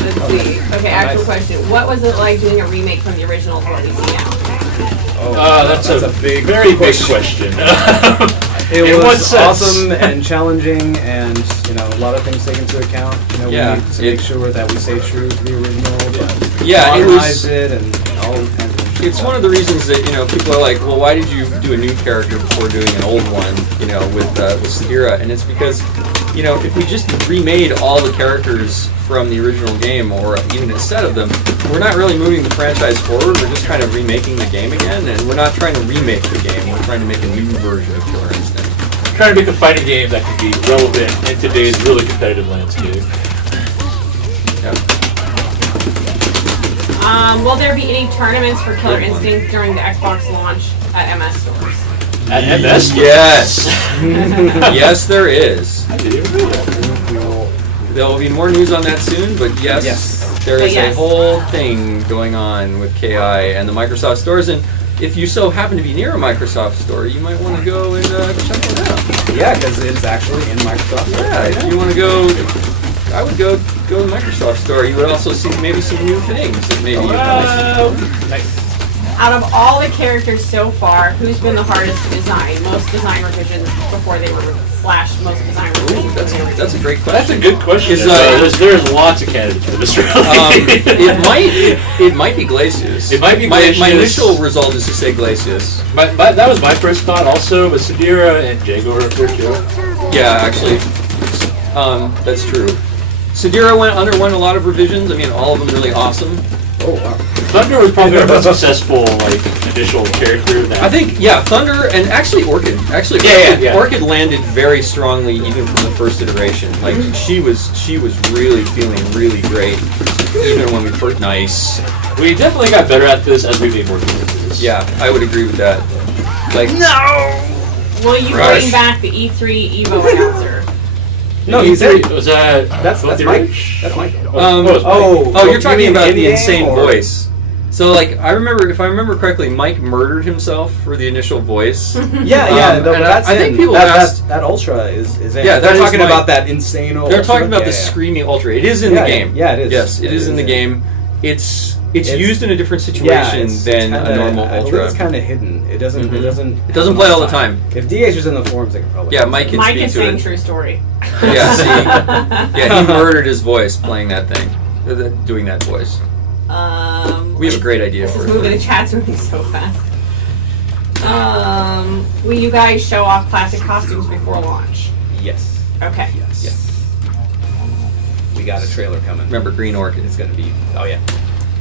Let's see. Okay, actual question. What was it like doing a remake from the original to what we see now? That's a very big question. It was awesome and challenging, and a lot of things taken into account. We need to make sure that we stay true to the original, but modernize it and all kinds of things. It's one of the reasons that people are like, well, why did you do a new character before doing an old one? With Sagira, and it's because if we just remade all the characters from the original game, or even a set of them, we're not really moving the franchise forward. We're just kind of remaking the game again, and we're not trying to remake the game. We're trying to make a new version of Killer Instinct. Trying to make a fighting game that can be relevant in today's really competitive landscape. Will there be any tournaments for Killer Instinct during the Xbox launch at MS stores? At MS? Yes. Yes, there is. I didn't even know that. There will be more news on that soon, but yes. There is a whole thing going on with KI and the Microsoft stores, and if you so happen to be near a Microsoft store, you might want to go and check it out. Yeah, because it's actually in Microsoft. Yeah, if you want to go, I would go to the Microsoft store. You would also see maybe some new things that maybe you Nice. Out of all the characters so far, who's been the hardest to design? Most design revisions before they were / most design revisions. That's a great question. That's a good question. There's lots of candidates for this. It might be Glacius. It might be Glacius. My initial result is to say Glacius. That was my first thought also, but Sadira and Jago are up there too. Yeah, actually, that's true. Sadira underwent a lot of revisions. I mean, all of them really awesome. Oh wow. Thunder was probably our most successful initial character. I think Thunder and actually Orchid. Orchid landed very strongly even from the first iteration. Like she was really feeling really great even when we first We definitely got better at this as we made more characters. Yeah, I would agree with that. Like Will you bring back the E3 Evo announcer? No, he said was that. That's Mike. That's Mike. You're talking about the insane voice. So, like, if I remember correctly, Mike murdered himself for the initial voice. Yeah. I think people asked that Ultra is in. Yeah, they're talking about that insane. They're talking about the screaming Ultra. It is in the game. Yeah, it is. Yes, it is in the game. It's used in a different situation than a normal Ultra. I believe it's kind of hidden. It doesn't. It doesn't play all the time. If DH was in the forums, they could probably. Yeah, Mike can speak is to it. saying true story. Yeah, see, he murdered his voice playing that thing, doing that voice. We have a great idea for it. Moving the chat's moving so fast. Will you guys show off classic costumes before launch? Yes. Okay. Yes. We got a trailer coming. Remember Green Orchid? It's gonna be. Oh yeah.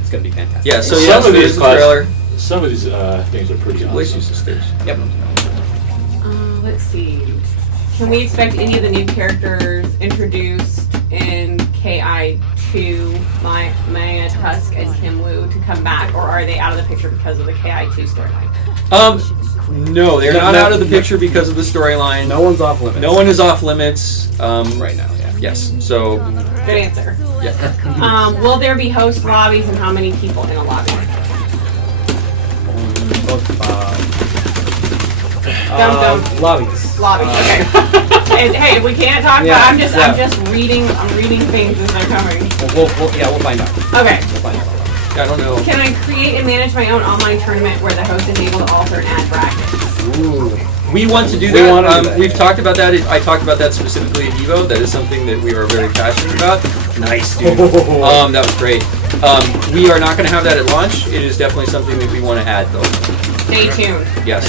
It's gonna be fantastic. Yeah. So some of these trailer. Some of these things are pretty awesome. Yep. Let's see. Can we expect any of the new characters introduced in KI2, Maya Tusk and Kim Woo, to come back, or are they out of the picture because of the KI2 storyline? No, they're not out of the picture because of the storyline. No one's off limits. No one is off limits right now. Yeah. Yes. So. Good answer. Yeah. Will there be host lobbies, and how many people in a lobby? Lobbies. Okay. And, hey, we can't talk about. I'm just reading. I'm reading things as they're coming. We'll find out. Okay. We'll find out. I don't know. Can I create and manage my own online tournament where the host is able to alter and add brackets? Ooh. We want to do that. We've talked about that. I talked about that specifically at Evo. That is something that we are very passionate about. Nice, dude. That was great. We are not going to have that at launch. It is definitely something that we want to add, though. Stay tuned. Yes.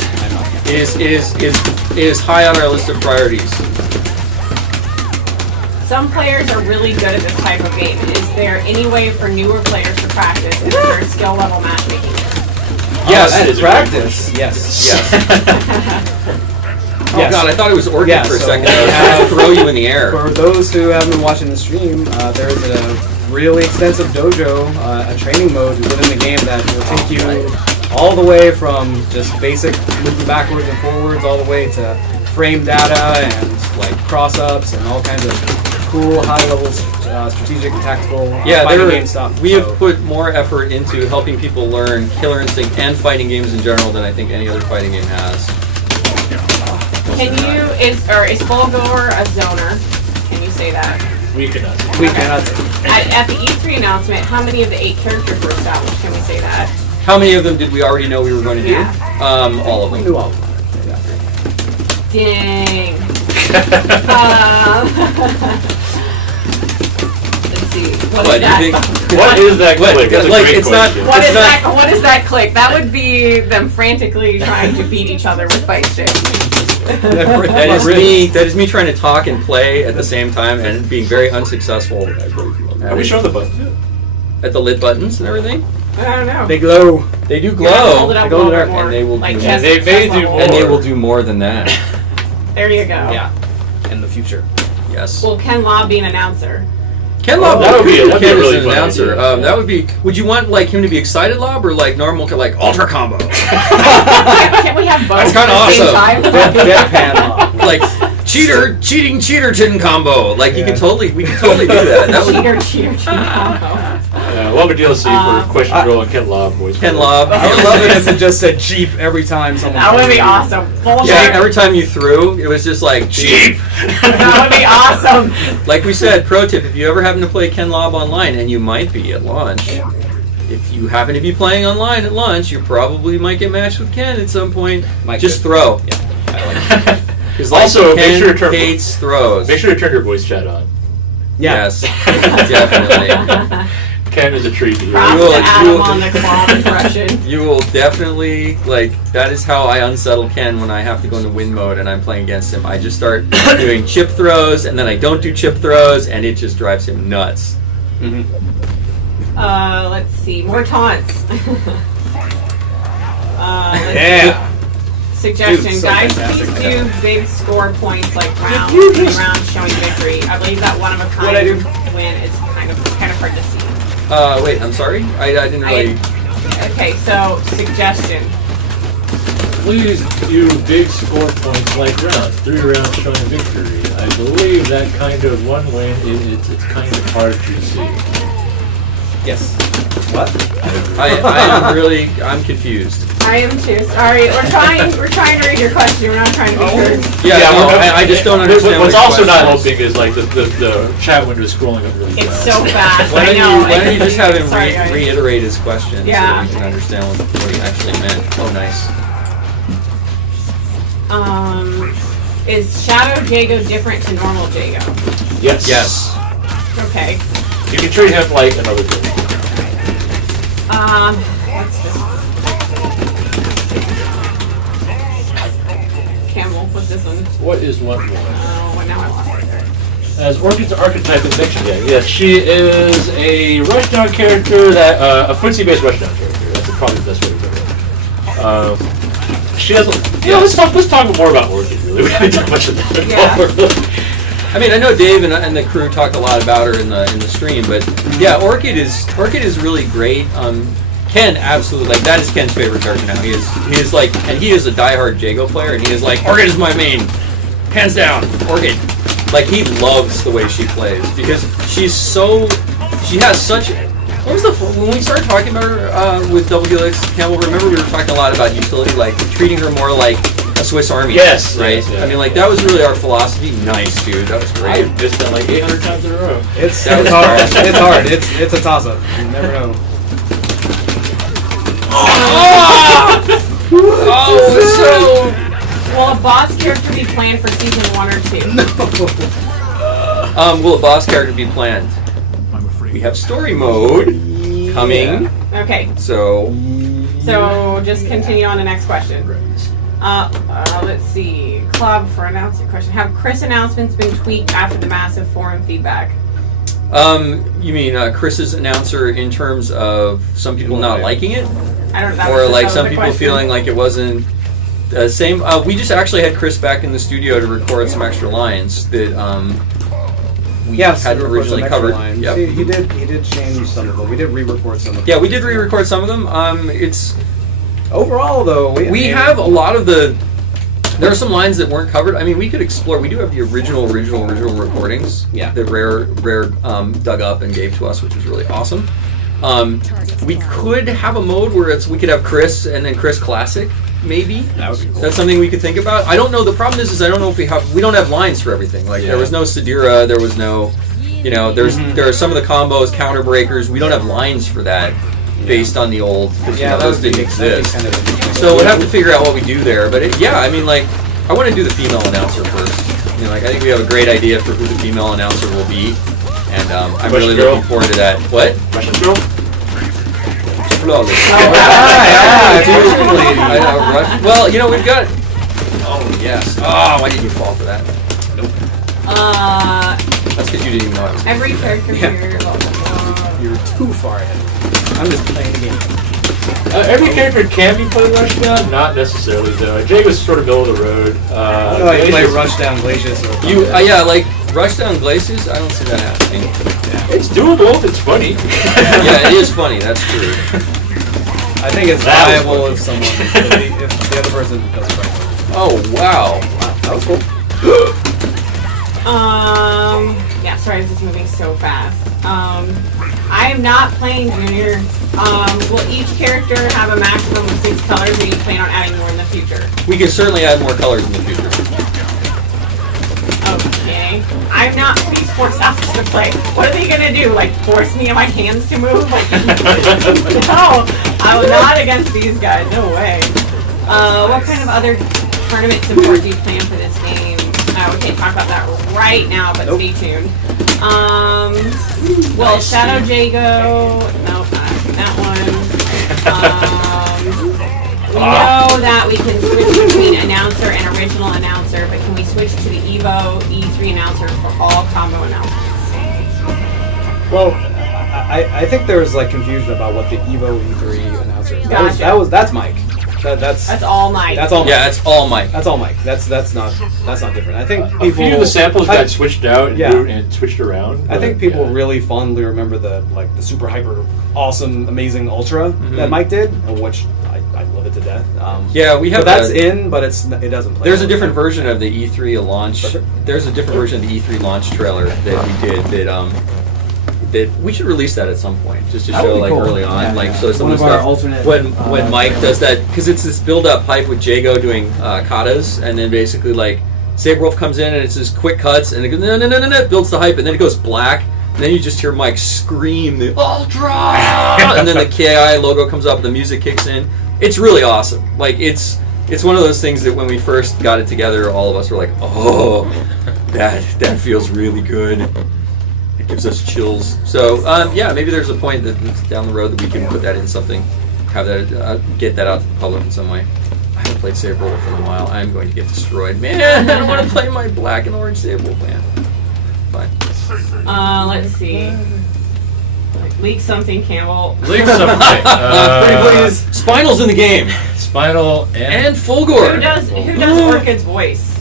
It is high on our list of priorities. Some players are really good at this type of game. Is there any way for newer players to practice and learn skill level matchmaking? Yes, practice. Yes. Oh God, I thought it was Orchid for a second. I was going to throw you in the air. For those who haven't been watching the stream, there is a really extensive dojo, a training mode within the game that will take you all the way from just basic moving backwards and forwards, all the way to frame data and like cross-ups and all kinds of cool high-level strategic and tactical fighting game stuff. We have put more effort into helping people learn Killer Instinct and fighting games in general than I think any other fighting game has. Is Fulgor a zoner? Can you say that? We cannot. We cannot. At the E3 announcement, how many of the 8 characters were established? Can we say that? How many of them did we already know we were going to do? All of them. We knew all of them. Dang. Let's see. What is that click? That's a great question. What is that click? That would be them frantically trying to beat each other with fight sticks. That is me trying to talk and play at the same time and being very unsuccessful. Are we showing the buttons yet? At the lid buttons and everything? I don't know. They glow. They do glow. They go dark, and they will like do chest, and they will do more than that. There you go. Yeah. In the future. Yes. Well, Ken Law be an announcer. Ken Lob that would be a really an fun announcer. idea. That would be. Would you want like him to be excited Lob or like normal, like ultra combo? Can't we have both? That's kind of awesome. Deadpan Lob. Like cheating cheater-tin combo. Like we could totally do that. That would cheater combo. We'll have a DLC for Question Girl and Ken Lob. Ken Lob. I would love it if it just said Jeep every time someone. That would be awesome. Every time you threw, it was just like Jeep. That would be awesome. Like we said, pro tip: if you ever happen to play Ken Lob online, and you might be at launch, if you happen to be playing online at launch, you probably might get matched with Ken at some point. Just throw. Yeah. Because also, Ken make sure to hates throws. Make sure to turn your voice chat on. Yeah. Yes, definitely. Ken is a treat. On the claw impression. You will definitely, like, that is how I unsettle Ken when I have to go into win mode and I'm playing against him. I just start doing chip throws, and then I don't do chip throws, and it just drives him nuts. Let's see. More taunts. Suggestion, Dude, so guys, fantastic. please do big score points like round showing victory. I believe that one of a kind win is kind of hard to see. Wait, I'm sorry? I didn't really... Okay, so, suggestion. Please do big score points like rounds, 3 rounds showing victory. I believe that kind of one win, it's kind of hard to see. Yes. What? I'm confused. I am too. Sorry, we're trying to read your question. We're not trying to be sure. I just don't understand. What's also not helping is like the chat window is scrolling up really fast. It's so fast. Why don't you just have him Sorry, reiterate his question so Yeah. that we can understand what he actually meant? Oh, nice. Is Shadow Jago different to normal Jago? Yes. Yes. Okay. You can treat him like another thing. What's this one? Campbell, what's this one? What is what one? Oh, now I lost it. As Orchid's archetype in Fiction Game, yes, she is a rushdown character that a footsie-based rushdown character. That's probably the best way to put it. She has. Let's talk more about Orchid. Really, we haven't done much of that. I mean, I know Dave and the crew talked a lot about her in the stream, but yeah, Orchid is really great. Ken absolutely, like, that is Ken's favorite character now. He is like, and he is a diehard Jago player, and he is like, Orchid is my main, hands down, Orchid. Like, he loves the way she plays because she has such. What was when we started talking about her with Double Helix, Campbell? Remember we were talking a lot about utility, like treating her more like a Swiss Army. Yes, right. Yes, yeah. I mean, like, that was really our philosophy. Nice, dude. That was great. I've just done like 800 times in a row. It's hard. It's hard. It's a toss up. You never know. Will a boss character be planned for season 1 or 2? No. Will a boss character be planned? We have story mode coming. Okay. So just continue on the next question. Let's see. Club for announcement question. Have Chris announcements been tweaked after the massive forum feedback? You mean Chris's announcer in terms of some people not liking it? I don't know. Or like some people feeling like it wasn't the same? We just actually had Chris back in the studio to record some extra lines that we hadn't originally covered. Yep. He did change some of them. We did re-record some of them. Yeah, we did re-record some of them. It's overall though we have a lot of the. There are some lines that weren't covered. I mean, we could explore. We do have the original recordings. Yeah. That Rare dug up and gave to us, which was really awesome. We could have a mode where we could have Chris and then Chris Classic, maybe. That would be cool. That's something we could think about. I don't know. The problem is I don't know if we don't have lines for everything. Like there was no Sadira, there was no, there are some of the combos, counter breakers. We don't have lines for that based on the old. Those didn't exist. So we'll have to figure out what we do there. But I mean, like, I want to do the female announcer first. I think we have a great idea for who the female announcer will be. And I'm really looking forward to that. What? Russian girl? Flawless. Well, we've got... Oh, yes. Oh, why did you fall for that? Nope. That's because you didn't even know I was... Every character here... You're too far ahead. I'm just playing the game. Every character can be played Rushdown, not necessarily though. Jay was sort of middle of the road. You play Rushdown Glacius. Yeah, like Rush down Glacius? I don't see that happening. It's doable. It's funny. Yeah, it is funny. That's true. I think it's viable if someone, if the other person does it right. Oh wow. That was cool. Yeah, sorry, this is moving so fast. I am not playing Junior. Will each character have a maximum of 6 colors, or do you plan on adding more in the future? We can certainly add more colors in the future. Okay. I'm not these forced options to play. What are they gonna do? Like force me and my hands to move? Like, no, I'm not against these guys. No way. What kind of other tournament support do you plan for this game? We can't talk about that right now, but stay tuned. Well, Shadow Jago. Nope, not that one. We know that we can switch between announcer and original announcer, but can we switch to the Evo E3 announcer for all combo announcements? Well, I think there was like confusion about what the Evo E3 announcer is. Gotcha. That's Mike. That's all Mike. That's all Mike. Yeah, that's all Mike. That's all Mike. That's not different. I think people. A few of the samples got switched out and switched around. I think people really fondly remember the super hyper awesome amazing Ultra that Mike did, which I love it to death. Yeah, we have. But that's in, but it doesn't play. There's a different version of the E3 launch. There's a different version of the E3 launch trailer that we did that we should release that at some point, just to show like cool. Early on, so some of the stuff when Mike does that, because it's this build-up hype with Jago doing katas, and then basically like Saberwolf comes in and it's just quick cuts, and it goes no, it builds the hype, and then it goes black, and then you just hear Mike scream the Ultra, and then the KI logo comes up, the music kicks in. It's really awesome. Like it's one of those things that when we first got it together, all of us were like, oh, that feels really good. Gives us chills. So yeah, maybe there's a point that's down the road that we can put that in something, have that get that out to the public in some way. I haven't played Saberwolf in a while. I'm going to get destroyed. Man, I don't want to play my black and orange Saberwolf, man. Fine. Let's see. Leak something, Campbell. Leak something. Pretty please. Spinal's in the game. Spinal and Fulgor. Who does Orchid's voice?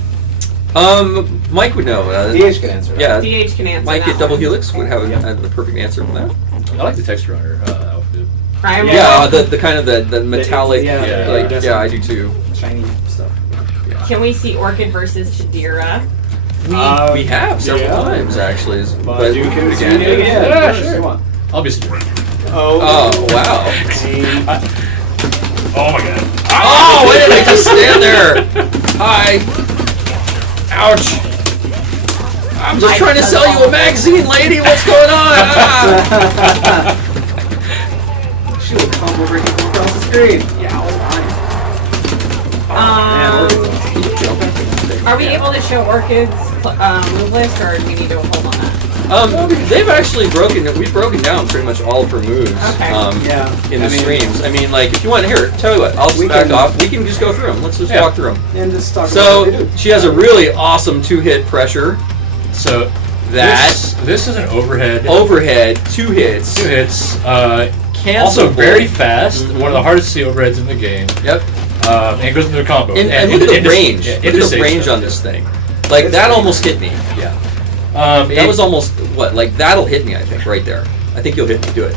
Mike would know. DH can answer. Yeah, DH can answer. Mike at Double Helix would have the perfect answer for that. I like the texture on her outfit. Yeah, the kind of the metallic. Yeah, I do too. Shiny stuff. Yeah. Can we see Orchid versus Sadira? We have several times actually. But you can do it again. Yeah, sure. I'll be Sadira. Oh wow. Oh my god. Oh, wait, I just stand there. Hi. Ouch! I'm just trying to sell you a magazine, lady. What's going on? She will come over here across the screen. Yeah, are we able to show Orchid's move list, or do we need to hold on that? They've actually we've broken down pretty much all of her moves. Okay. In the streams. I mean, like, if you want to hear it, tell you what, I'll just back off. We can just go through them. Let's just walk through them. And just talk about what they do. She has a really awesome 2-hit pressure. So this is an overhead. Overhead, 2 hits. 2 hits. Also very fast. One of the hardest to see overheads in the game. Yep. And it goes into a combo. And look at the range. Look at the range on this thing. Like, that almost hit me. Yeah. That was almost, like, that'll hit me, I think, right there. I think you'll hit me. Do it.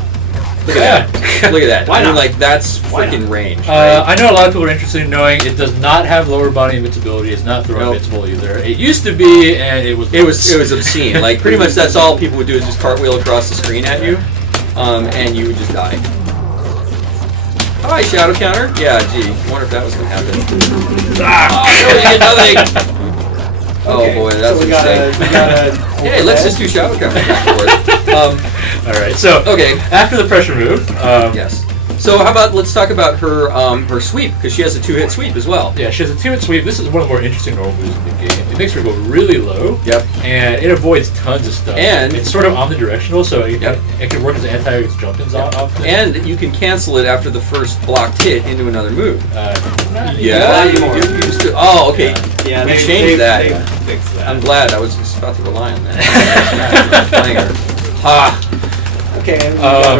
Look at that. Look at that. Why not? Like, that's freaking range. Right? I know a lot of people are interested in knowing it does not have lower body invincibility. It's not throw invincible either. It used to be, and it was obscene. Like, pretty much that's all people would do is just cartwheel across the screen at you, and you would just die. Hi, shadow counter. Yeah, gee. I wonder if that was going to happen. Oh, you get nothing. Oh boy, that's so we gotta hey, let's just do shadow counter back and forth. All right. So after the pressure move, yes. So how about let's talk about her her sweep, because she has a 2-hit sweep as well. Yeah, she has a 2-hit sweep. This is one of the more interesting normal moves in the game. It makes her go really low. Yep. And it avoids tons of stuff. And it's sort of omnidirectional, so it can work as an anti-jump-ins off. And you can cancel it after the first blocked hit into another move. You used to. Oh, okay. Yeah, we changed that. They fixed that. I'm glad. I was just about to rely on that. Playing her. Ha. Okay.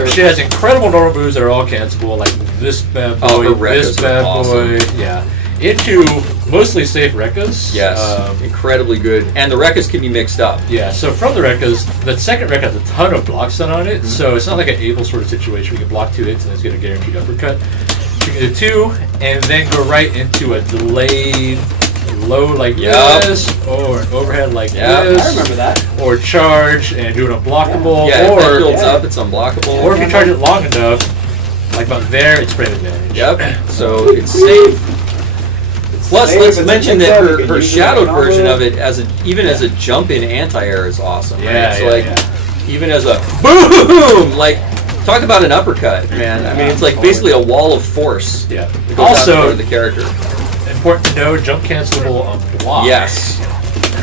She has incredible normal moves that are all cancelable, like this bad boy, this bad boy. Yeah. into mostly safe Rekkas. Yes, incredibly good. And the Rekkas can be mixed up. Yeah, so from the Rekkas, the second Rekka has a ton of blocks done on it, so it's not like an able sort of situation where you can block 2 hits and it's going to guaranteed uppercut. You can do 2, and then go right into a delayed low like this, or an overhead like this. I remember that. Or charge and do an unblockable. Yeah, or if that builds up, it's unblockable. Or if you charge it long enough, like about there, it's frame advantage. Yep, so it's safe. Plus, let's mention that her shadowed version of it, even as a jump-in anti-air, is awesome. Yeah, right? So like, even as a boom, like, talk about an uppercut, man. I mean, it's like basically a wall of force. Yeah. That goes out in front of the character. Important to know, jump cancelable on block. Yes.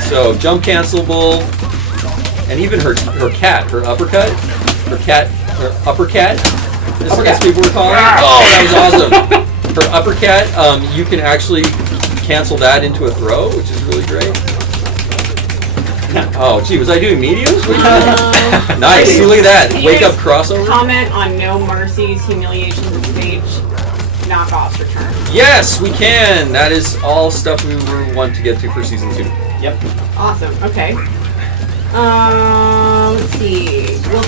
So jump cancelable, and even her cat, her uppercut, her uppercut. As people were calling it. Oh, that was awesome. Her uppercut, you can actually cancel that into a throw, which is really great. Oh, gee, was I doing mediums? Nice. Look at that. Wake up crossover. Comment on No Mercy's Humiliations of Stage knockoffs return. Yes, we can. That is all stuff we want to get to for season 2. Yep. Awesome. Okay. Let's see. Well,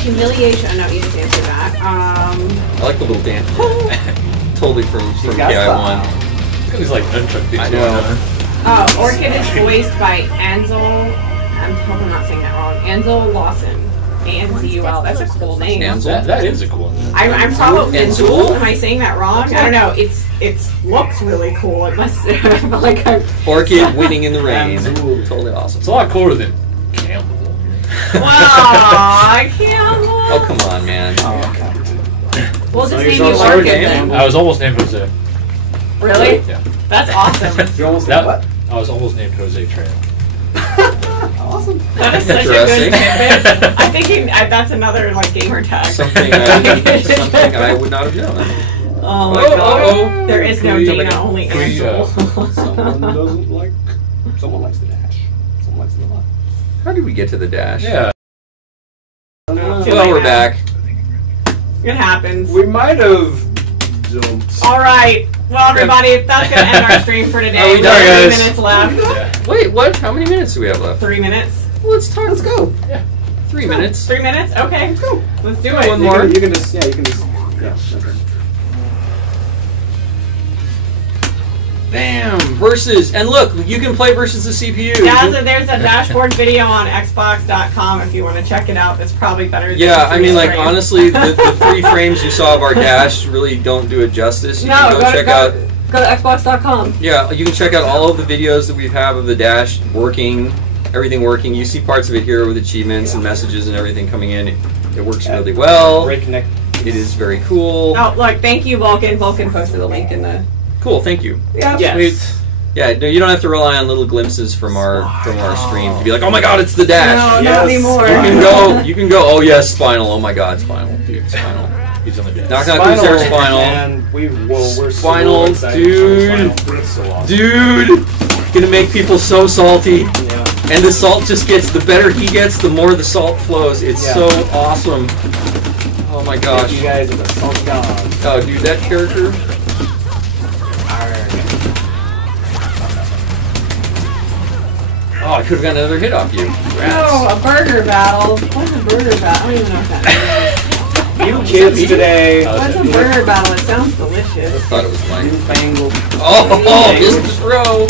humiliation. Oh, no, you just answered that. I like the little dance. Totally from KI1. He's like nunchuck things. I know. Orchid is voiced by Ansel. I hope I'm not saying that wrong. Ansel Lawson. A-N-Z-U-L. That's a cool name. Ansel? That is a cool name. I'm probably Ansel. Am I saying that wrong? I don't know. It looks really cool. It must. Like Orchid winning in the rain. Totally awesome. It's a lot cooler than Campbell. Wow, Campbell. Oh, come on, man. We'll just name you Orchid then. I was almost named Jose. Really? Yeah. That's awesome. You almost named what? I was almost named Jose Tran. Awesome. That is such a good tidbit. I'm thinking that's another like gamer tag. Something I would not have known. Oh my god. There is no Dana, only Ansel. Someone doesn't like. Someone likes the dash. Someone likes the lot. How did we get to the dash? Yeah. Well, we're back. It happens. We might have jumped. All right. Well, everybody, that's going to end our stream for today. We We done, have 3 guys? minutes left. Yeah. Wait, what? How many minutes do we have left? 3 minutes. Well, let's talk. Let's go. 3 minutes. 3 minutes? Okay. Let's go. Let's do it. One more. You can just. Yeah. Okay. Bam! Versus, and look, you can play versus the CPU. Yeah, so there's a dashboard video on Xbox.com if you want to check it out. That's probably better than Yeah, the I mean, like, frame. honestly, the 3 frames you saw of our dash really don't do it justice. You No, can go check out. Go to Xbox.com. Yeah, you can check out all of the videos that we have of the dash working, everything working. You see parts of it here with achievements and messages and everything coming in. It works really well. Breakneck. It is very cool. Oh, look, thank you, Vulcan. Vulcan posted a link in the... Cool, thank you. Yeah. Yes. Yeah, no, you don't have to rely on little glimpses from our stream to be like, oh my god, it's the dash. No, Yes. not anymore. You can go, oh yes, Spinal, oh my god, Spinal, dude, Spinal. He's on the dash. Knock knock, who's there, Spinal? And we're Spinal, so excited dude. for Spinal. It's so awesome. Dude, gonna make people so salty. Yeah. And the salt just gets, the better he gets, the more the salt flows. It's so awesome. Oh my gosh. Thank you guys are the salt gods. Oh, dude, that character. Oh, I could have gotten another hit off you. No, a burger battle. What's a burger battle? I don't even know what that means. You kids today. What's a burger battle? It sounds delicious. I thought it was mine. Newfangled. Oh, missed the throw.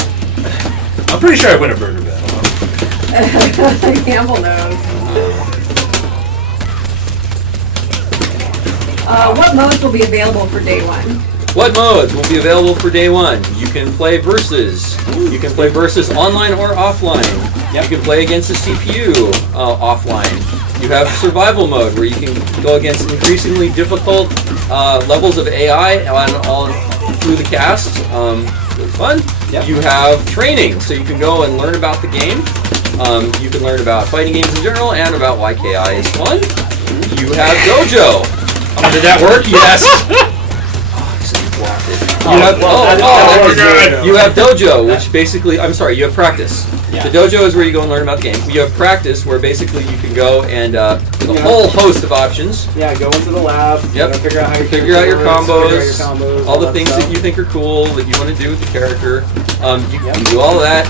I'm pretty sure I win a burger battle. Campbell knows. What modes will be available for day 1? What modes will be available for day 1? You can play versus. You can play versus online or offline. You can play against the CPU offline. You have survival mode where you can go against increasingly difficult levels of AI all through the cast. Really fun. Yep. You have training, so you can go and learn about the game. You can learn about fighting games in general and about why KI is fun. You have Dojo. Did that work? Yes. Blocked it. You have dojo, which basically, I'm sorry, you have practice. The dojo is where you go and learn about the game. You have practice, where basically you can go and a whole host of options. Yeah, go into the lab. Yep. Figure out how you figure out your combos, all the things that you think are cool that you want to do with the character. You can do all of that.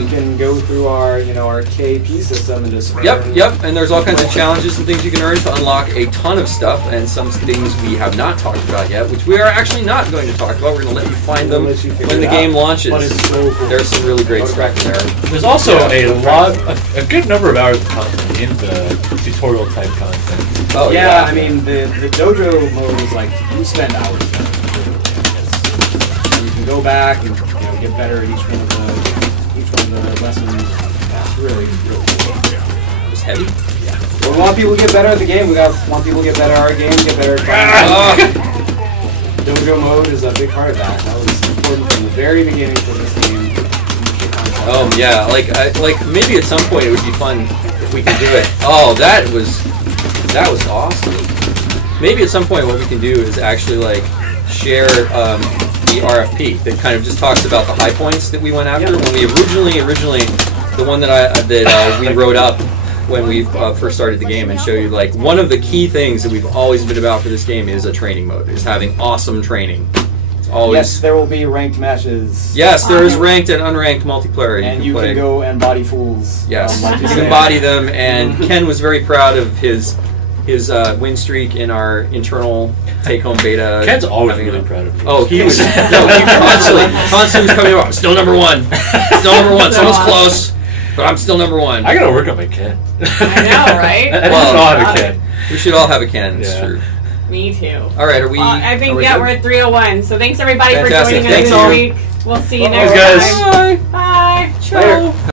You can go through our our KP system and just Yep. And there's all kinds of challenges and things you can earn to unlock a ton of stuff, and some things we have not talked about yet, which we are actually not going to talk about. We're going to let you find them when the game launches. So cool. There's some really great stuff in there. There's also a good number of hours of content in the tutorial type content. Oh yeah, I mean the dojo mode is like you spend hours. You can go back and get better at each one of the lessons. That's really cool. It was heavy. Yeah. Well, we want people to get better at the game. We want people to get better at our game, get better at dojo mode is a big part of that. That was important from the very beginning for this game. Oh yeah, like maybe at some point it would be fun if we could do it. Oh, that was awesome. Maybe at some point what we can do is actually share the RFP that kind of just talks about the high points that we went after when we originally the one that we wrote up when we first started the game, and show you one of the key things that we've always been about for this game is a training mode, is having awesome training. Always. Yes, there will be ranked matches. Yes, there is ranked and unranked multiplayer. And you can go and body fools. Yes, you can body them, and Ken was very proud of his win streak in our internal take-home beta. Ken's always really proud of me. Oh, he was he constantly was coming up. I'm still number one. Still number one. Someone's close, but I'm still number one. I gotta work on my Ken. I know, right? I all have a Ken. We should all have a Ken. It's true. Me too. All right, are we? I think we're at 3:01. So thanks everybody Fantastic. for joining us this week. We'll see you next guys. time. Bye. Bye. Ciao.